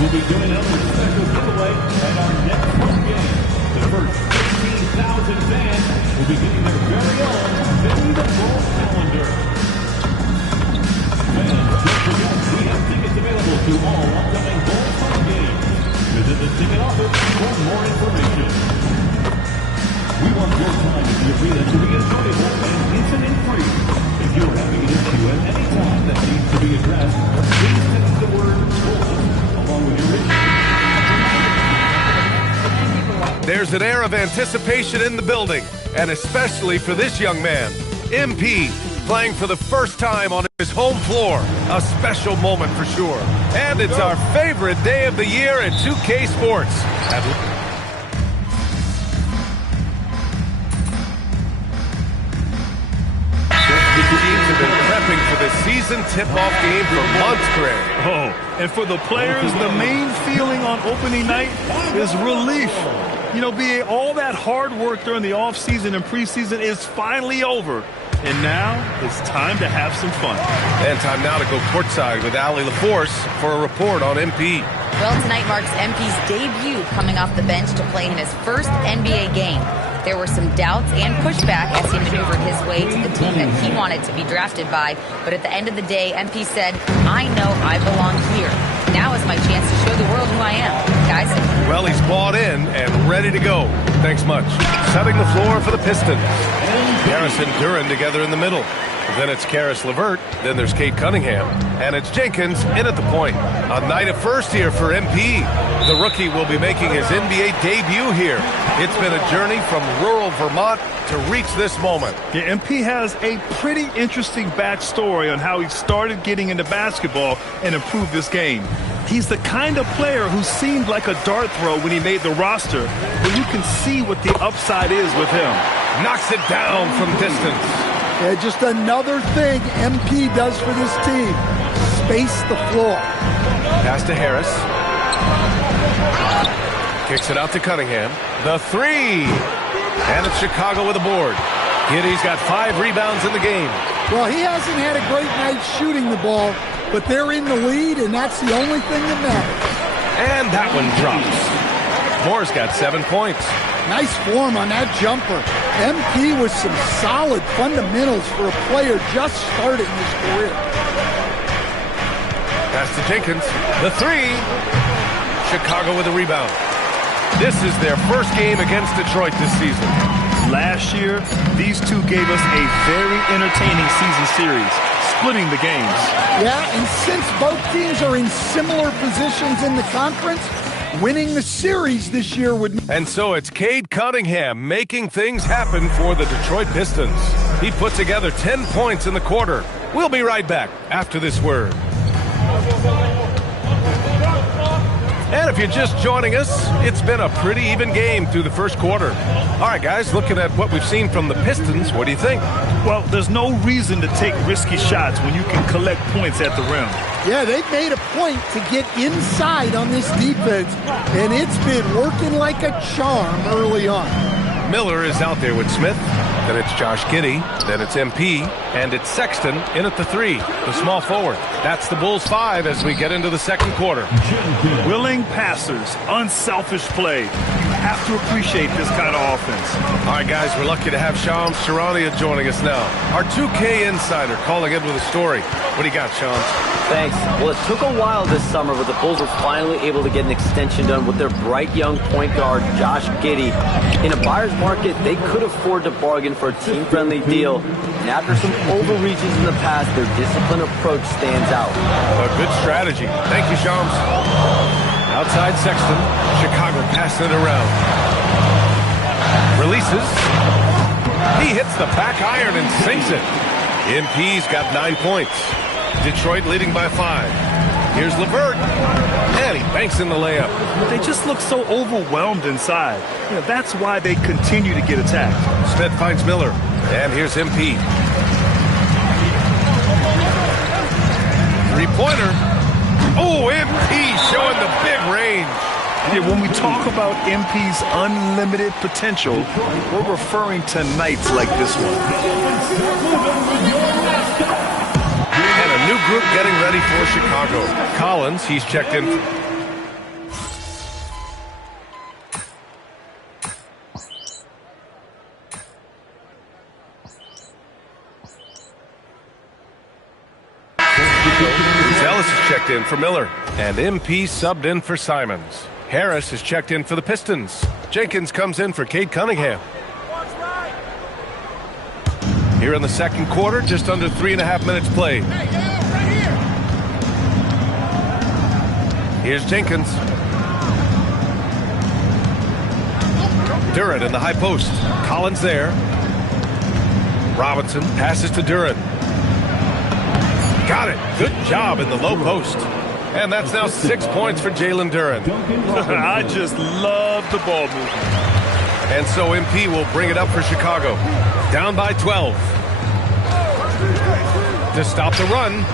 We'll be doing another special giveaway at our next home game. The first 15,000 fans will be getting their very own Sing the Ball calendar. Fans, don't forget, we have tickets available to all upcoming Bulls home games. Visit the ticket office for more information. We want your time at the arena to be enjoyable and incident-free. If you're having an issue at any time that needs to be addressed, please text the word Bulls along with your issue. There's an air of anticipation in the building, and especially for this young man, MP, playing for the first time on his home floor. A special moment for sure. And it's our favorite day of the year in 2K Sports. preseason tip-off game for months, Greg. Oh, and for the players, the main feeling on opening night is relief. You know, all that hard work during the offseason and preseason is finally over. And now it's time to have some fun. And time now to go courtside with Allie LaForce for a report on MP. Well, tonight marks MP's debut coming off the bench to play in his first NBA game. There were some doubts and pushback as he maneuvered his way to the team that he wanted to be drafted by. But at the end of the day, MP said, I know I belong here. Now is my chance to show the world who I am. Guys? Well, he's bought in and ready to go. Thanks much. Setting the floor for the Pistons. Harris and Duran together in the middle. Then it's Karis LeVert. Then there's Cade Cunningham. And it's Jenkins in at the point. A night of first here for MP. The rookie will be making his NBA debut here. It's been a journey from rural Vermont to reach this moment. Yeah, MP has a pretty interesting backstory on how he started getting into basketball and improved this game. He's the kind of player who seemed like a dart throw when he made the roster, but you can see what the upside is with him. Knocks it down from distance. Yeah, just another thing MP does for this team. Space the floor. Pass to Harris. Kicks it out to Cunningham. The three. And it's Chicago with a board. Giddy's got 5 rebounds in the game. Well, he hasn't had a great night shooting the ball, but they're in the lead, and that's the only thing that matters. And that one drops. Moore's got 7 points. Nice form on that jumper. MP with some solid fundamentals for a player just starting his career. Pass to Jenkins. The three. Chicago with a rebound. This is their first game against Detroit this season. Last year, these two gave us a very entertaining season series, splitting the games. Yeah, and since both teams are in similar positions in the conference, winning the series this year would... And so it's Cade Cunningham making things happen for the Detroit Pistons. He put together 10 points in the quarter. We'll be right back after this word. And if you're just joining us, it's been a pretty even game through the first quarter. All right, guys, looking at what we've seen from the Pistons, what do you think? Well, there's no reason to take risky shots when you can collect points at the rim. Yeah, they've made a point to get inside on this defense, and it's been working like a charm early on. Miller is out there with Smith. Then it's Josh Giddey. Then it's MP. And it's Sexton in at the 3, the small forward. That's the Bulls 5 as we get into the second quarter. Willing passers, unselfish play. You have to appreciate this kind of offense. All right, guys, we're lucky to have Shams Charania joining us now. Our 2K insider calling in with a story. What do you got, Shams? Thanks. Well, it took a while this summer, but the Bulls were finally able to get an extension done with their bright young point guard, Josh Giddey. In a buyer's market, they could afford to bargain for a team-friendly deal. And after some overreaches in the past, their disciplined approach stands out. A good strategy. Thank you, Shams. Outside Sexton. Chicago passing it around. Releases. He hits the back iron and sinks it. MP's got 9 points. Detroit leading by 5. Here's LeVert. And he banks in the layup. They just look so overwhelmed inside. You know, that's why they continue to get attacked. Smith finds Miller. And here's MP. Three-pointer. Oh, MP showing the big range. Yeah, when we talk about MP's unlimited potential, we're referring to nights like this one. And a new group getting ready for Chicago. Collins, he's checked in. Ellis is checked in for Miller. And MP subbed in for Simons. Harris is checked in for the Pistons. Jenkins comes in for Cade Cunningham. Here in the second quarter, just under 3.5 minutes played. Here's Jenkins. Duran in the high post. Collins there. Robinson passes to Duran. Got it. Good job in the low post. And that's now 6 points for Jalen Duran. I just love the ball movement. And so MP will bring it up for Chicago. Down by 12. to stop the run.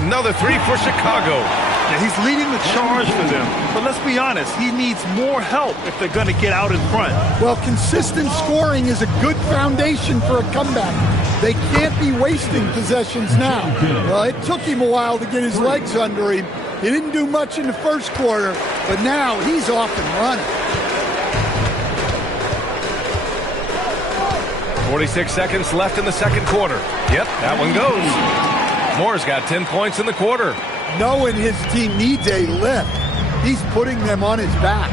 Another three for Chicago. Yeah, he's leading the charge for them. But let's be honest, he needs more help if they're going to get out in front. Well, consistent scoring is a good foundation for a comeback. They can't be wasting possessions now. Well, it took him a while to get his legs under him. He didn't do much in the first quarter, but now he's off and running. 46 seconds left in the second quarter. Yep, that one goes. Moore's got 10 points in the quarter. Knowing his team needs a lift, he's putting them on his back.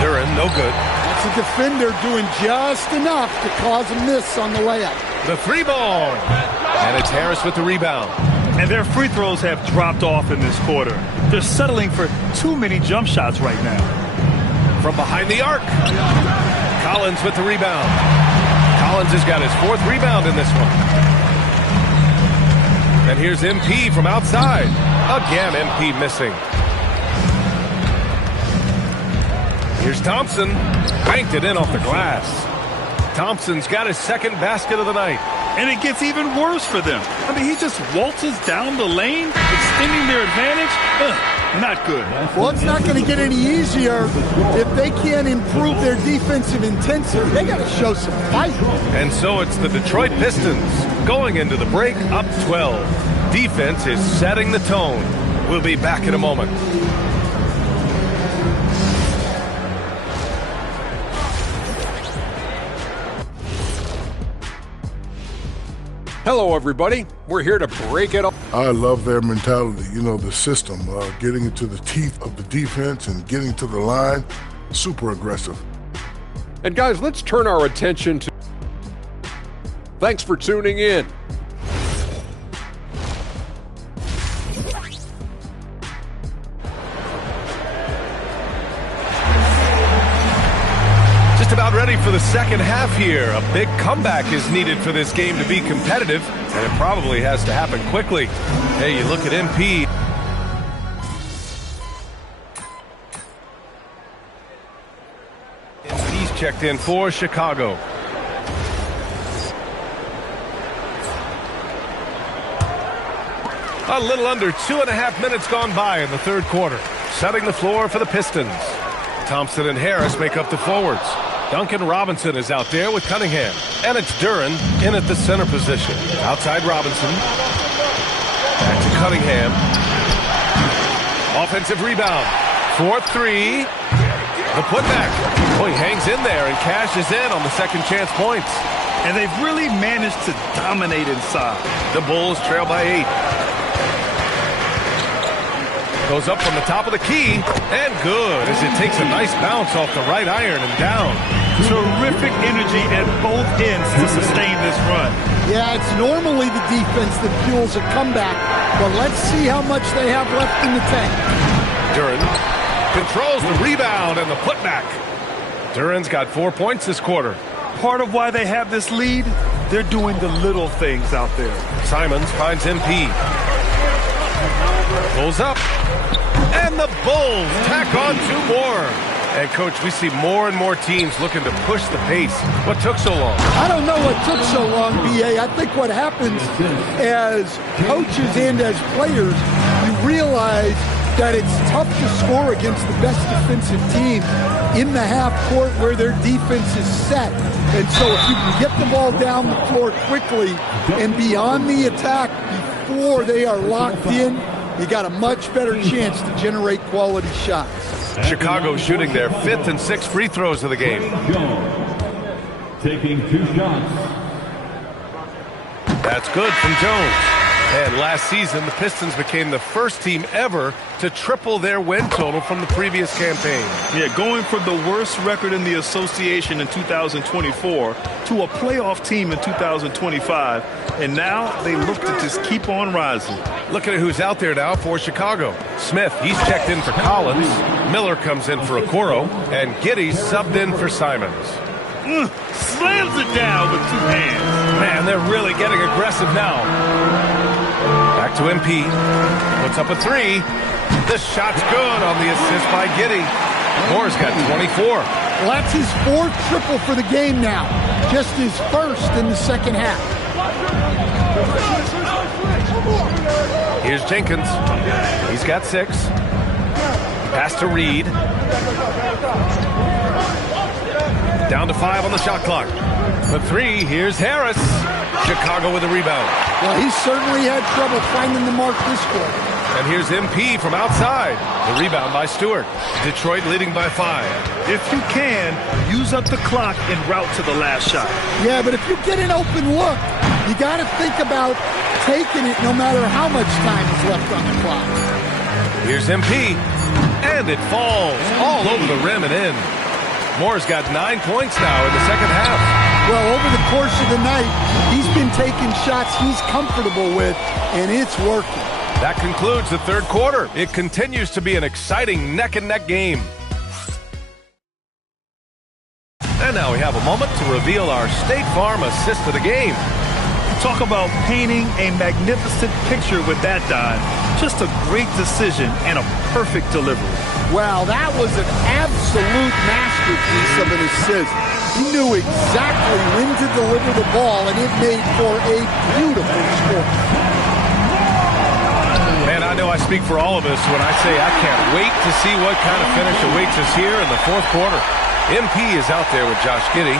Duran, no good. That's a defender doing just enough to cause a miss on the layup. The three ball. And it's Harris with the rebound. And their free throws have dropped off in this quarter. They're settling for too many jump shots right now. From behind the arc. Collins with the rebound. Collins has got his 4th rebound in this one. And here's MP from outside. Again, MP missing. Here's Thompson. Banked it in off the glass. Thompson's got his 2nd basket of the night. And it gets even worse for them. I mean, he just waltzes down the lane, extending their advantage. Not good. Well, it's not going to get any easier if they can't improve their defensive intensity. They got to show some fight. And so it's the Detroit Pistons going into the break up 12. Defense is setting the tone. We'll be back in a moment. Hello, everybody. We're here to break it up. I love their mentality, the system, getting into the teeth of the defense and getting to the line, super aggressive. And guys, let's turn our attention to... Thanks for tuning in. About ready for the second half here. A big comeback is needed for this game to be competitive, and it probably has to happen quickly. Hey, you look at MP. He's checked in for Chicago. A little under 2.5 minutes gone by in the third quarter. Setting the floor for the Pistons. Thompson and Harris make up the forwards. Duncan Robinson is out there with Cunningham. And it's Duran in at the center position. Outside Robinson. Back to Cunningham. Offensive rebound. 4-3. The putback. Oh, he hangs in there and cashes in on the second chance points. And they've really managed to dominate inside. The Bulls trail by 8. Goes up from the top of the key, and good as it takes a nice bounce off the right iron and down. Terrific energy at both ends to sustain this run. Yeah, it's normally the defense that fuels a comeback, but let's see how much they have left in the tank. Duran controls the rebound and the putback. Duran's got 4 points this quarter. Part of why they have this lead, they're doing the little things out there. Simons finds MP. Pulls up. And the Bulls tack on 2 more. And, Coach, we see more and more teams looking to push the pace. What took so long? I don't know what took so long, B.A. I think what happens as coaches and as players, you realize that it's tough to score against the best defensive team in the half court where their defense is set. And so if you can get the ball down the floor quickly and be on the attack before they are locked in, you got a much better chance to generate quality shots. Chicago shooting their 5th and 6th free throws of the game. Taking 2 shots. That's good from Jones. And last season, the Pistons became the first team ever to triple their win total from the previous campaign. Yeah, going from the worst record in the association in 2024 to a playoff team in 2025. And now they look to just keep on rising. Look at who's out there now for Chicago. Smith, he's checked in for Collins. Miller comes in for Okoro. And Giddey's subbed in for Simons. Slams it down with 2 hands. Man, they're really getting aggressive now. Back to MP. Puts up a 3. The shot's good on the assist by Giddey. Moore's got 24. Well, that's his 4th triple for the game now. Just his 1st in the second half. Here's Jenkins. He's got 6. Pass to Reed. Down to 5 on the shot clock. For 3, here's Harris. Chicago with a rebound. Well, he certainly had trouble finding the mark this quarter. And here's MP from outside. The rebound by Stewart. Detroit leading by 5. If you can, use up the clock en route to the last shot. Yeah, but if you get an open look, you got to think about taking it no matter how much time is left on the clock. Here's MP. And it falls all over the rim and in. Moore's got 9 points now in the second half. Well, over the course of the night, he's been taking shots he's comfortable with, and it's working. That concludes the third quarter. It continues to be an exciting neck-and-neck game. And now we have a moment to reveal our State Farm assist of the game. Talk about painting a magnificent picture with that dive. Just a great decision and a perfect delivery. Well, that was an absolute masterpiece of an assist. He knew exactly when to deliver the ball, and it made for a beautiful score. Man, I know I speak for all of us when I say I can't wait to see what kind of finish awaits us here in the fourth quarter. MP is out there with Josh Giddey.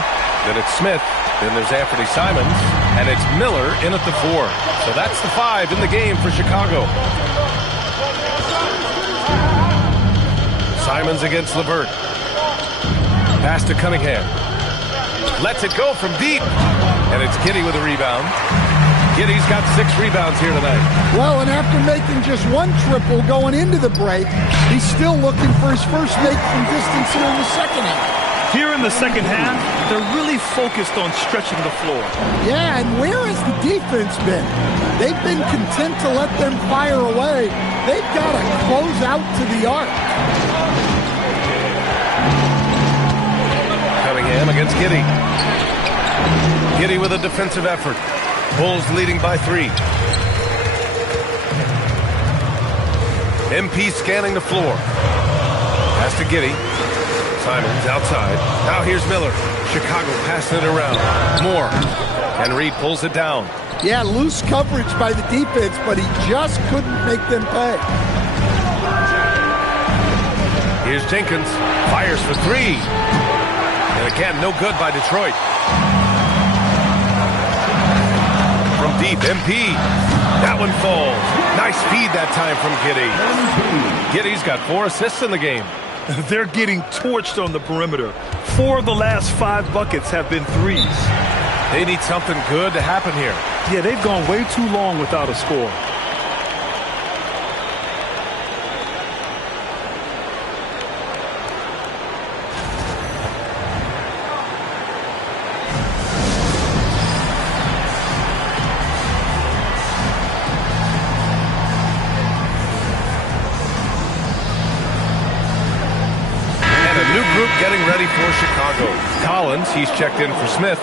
Then it's Smith. Then there's Anthony Simons. And it's Miller in at the 4. So that's the 5 in the game for Chicago. Simons against LeVert. Pass to Cunningham. Lets it go from deep. And it's Giddey with a rebound. Giddey's got 6 rebounds here tonight. Well, and after making just 1 triple going into the break, he's still looking for his first make from distance here in the second half. Here in the second half, they're really focused on stretching the floor. Yeah, and where has the defense been? They've been content to let them fire away. They've got to close out to the arc. Cunningham against Giddey. Giddey with a defensive effort. Bulls leading by 3. MP scanning the floor. Pass to Giddey. Simons outside. Now here's Miller. Chicago passing it around. Moore. And Reed pulls it down. Yeah, loose coverage by the defense, but he just couldn't make them pay. Here's Jenkins. Fires for 3. And again, no good by Detroit. From deep, MP. That one falls. Nice feed that time from Giddey. Giddey's got 4 assists in the game. They're getting torched on the perimeter. 4 of the last 5 buckets have been threes. They need something good to happen here. Yeah, they've gone way too long without a score. Getting ready for Chicago. Collins, he's checked in for Smith.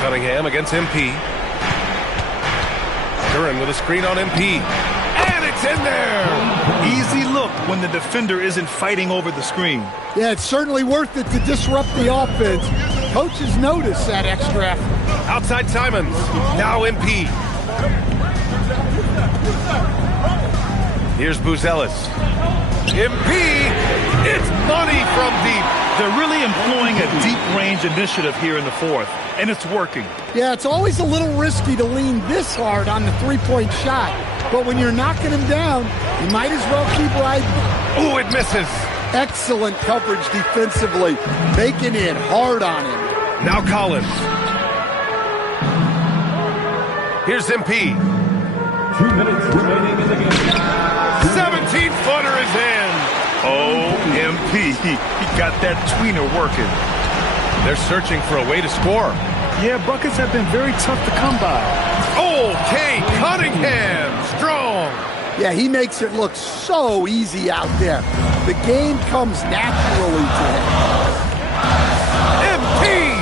Cunningham against MP. Duran with a screen on MP. And it's in there! Easy look when the defender isn't fighting over the screen. Yeah, it's certainly worth it to disrupt the offense. Coaches notice that extra effort. Outside Simons. Now MP. Here's Buzelis. MP. It's money from deep. They're really employing a deep-range initiative here in the fourth, and it's working. Yeah, it's always a little risky to lean this hard on the three-point shot. But when you're knocking him down, you might as well keep riding. Ooh, it misses. Excellent coverage defensively, making it hard on him. Now Collins. Here's MP. 2 minutes remaining in the game. 17-footer is in. Oh, MP. He got that tweener working. They're searching for a way to score. Yeah, buckets have been very tough to come by. Oh, Kay Cunningham, strong. Yeah, he makes it look so easy out there. The game comes naturally to him. MP!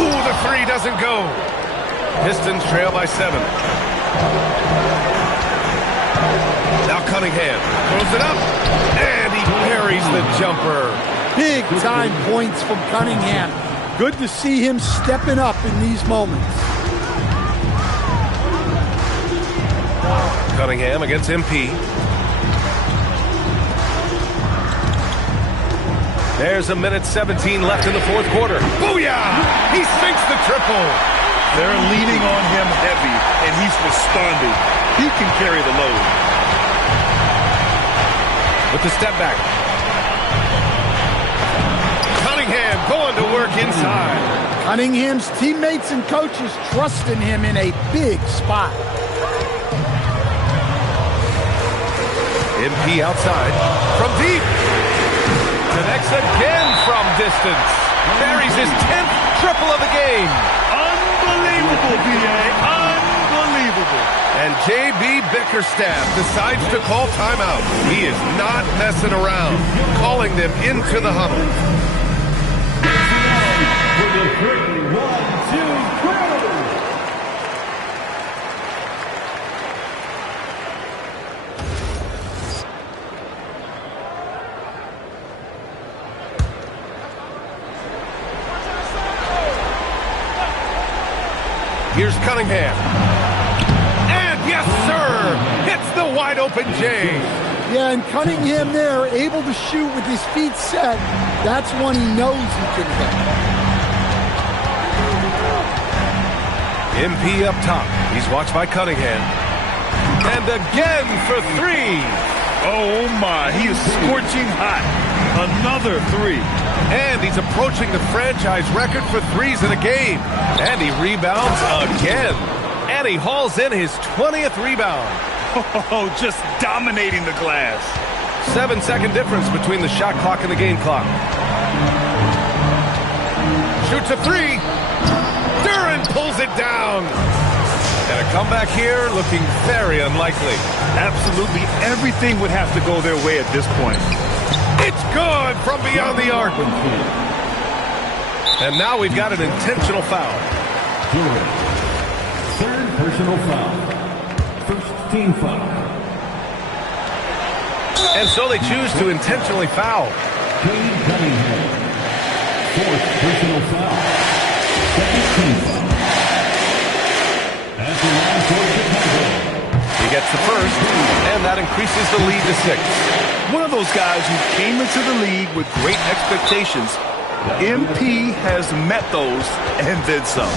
Ooh, the 3 doesn't go. Pistons trail by 7. Now Cunningham throws it up, and he parries the jumper. Big time points from Cunningham. Good to see him stepping up in these moments. Cunningham against MP. There's a minute 17 left in the fourth quarter. Booyah! He sinks the triple. They're leaning on him heavy, and he's responding. He can carry the load. With the step back. Cunningham going to work inside. Cunningham's teammates and coaches trusting him in a big spot. MP outside from deep. Connects again from distance. Buries his 10th triple of the game. Unbelievable, B.A. Unbelievable. And J.B. Bickerstaff decides to call timeout. He is not messing around, calling them into the huddle. Here's Cunningham. And yes, sir! Hits the wide open J. Yeah, and Cunningham there, able to shoot with his feet set. That's one he knows he can hit. MP up top. He's watched by Cunningham. And again for 3. Oh, my. He is scorching hot. Another 3. And he's approaching the franchise record for threes in a game. And he rebounds again. And he hauls in his 20th rebound. Oh, just dominating the glass. 7-second difference between the shot clock and the game clock. Shoots a 3. Duran pulls it down. And a comeback here looking very unlikely. Absolutely everything would have to go their way at this point. It's good from beyond the arc. And now we've got an intentional foul. Third personal foul. First team foul. And so they choose to intentionally foul. Cade Cunningham. Fourth personal foul. Second team foul. At the line for Chicago. He gets the first, and that increases the lead to 6. One of those guys who came into the league with great expectations. MP has met those and then some.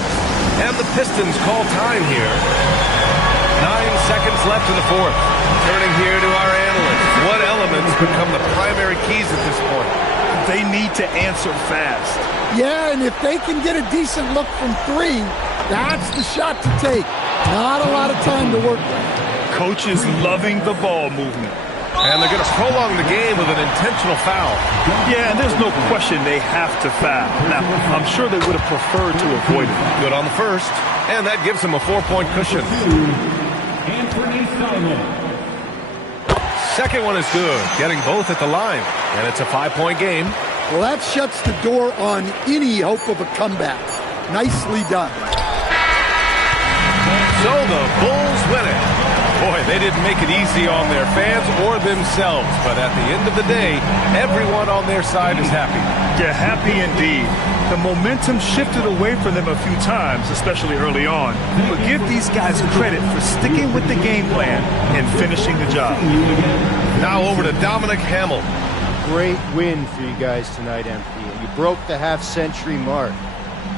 And the Pistons call time here. 9 seconds left in the fourth. Turning here to our analysts. What elements become the primary keys at this point? They need to answer fast. Yeah, and if they can get a decent look from 3, that's the shot to take. Not a lot of time to work with. Coach is loving the ball movement. And they're going to prolong the game with an intentional foul. Yeah, and there's no question they have to foul. Now, I'm sure they would have preferred to avoid it. Good on the first, and that gives them a 4-point cushion. Second one is good, getting both at the line. And it's a 5-point game. Well, that shuts the door on any hope of a comeback. Nicely done. So the Bulls win it. Boy, they didn't make it easy on their fans or themselves, but at the end of the day, everyone on their side is happy. Yeah, happy indeed. The momentum shifted away from them a few times, especially early on. But give these guys credit for sticking with the game plan and finishing the job. Now over to Dominic Hamill. Great win for you guys tonight, MP. You broke the half-century mark.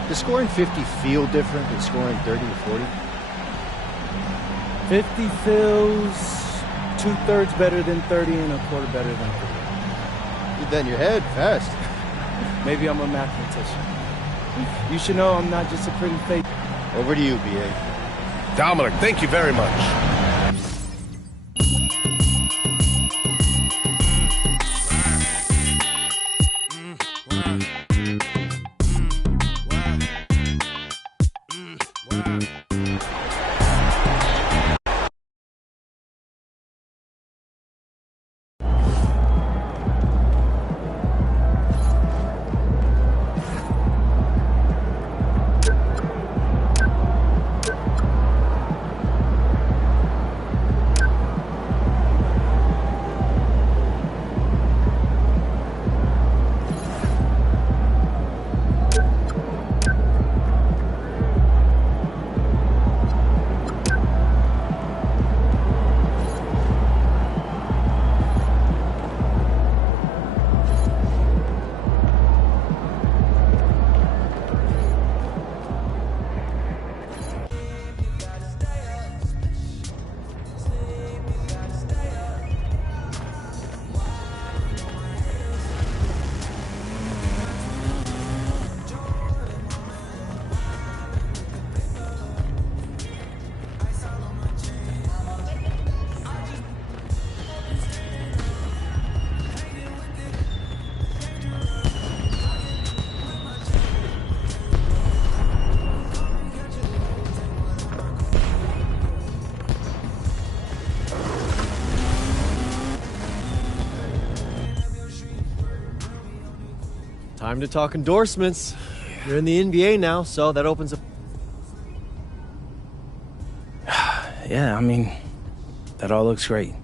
Does scoring 50 feel different than scoring 30 or 40? 50 feels 2/3 better than 30 and a quarter better than 30. Did that in your head fast. Maybe I'm a mathematician. You should know I'm not just a pretty face. Over to you, B.A. Dominic, thank you very much. Time to talk endorsements. You're in the NBA now, so that opens up. Yeah, I mean, that all looks great.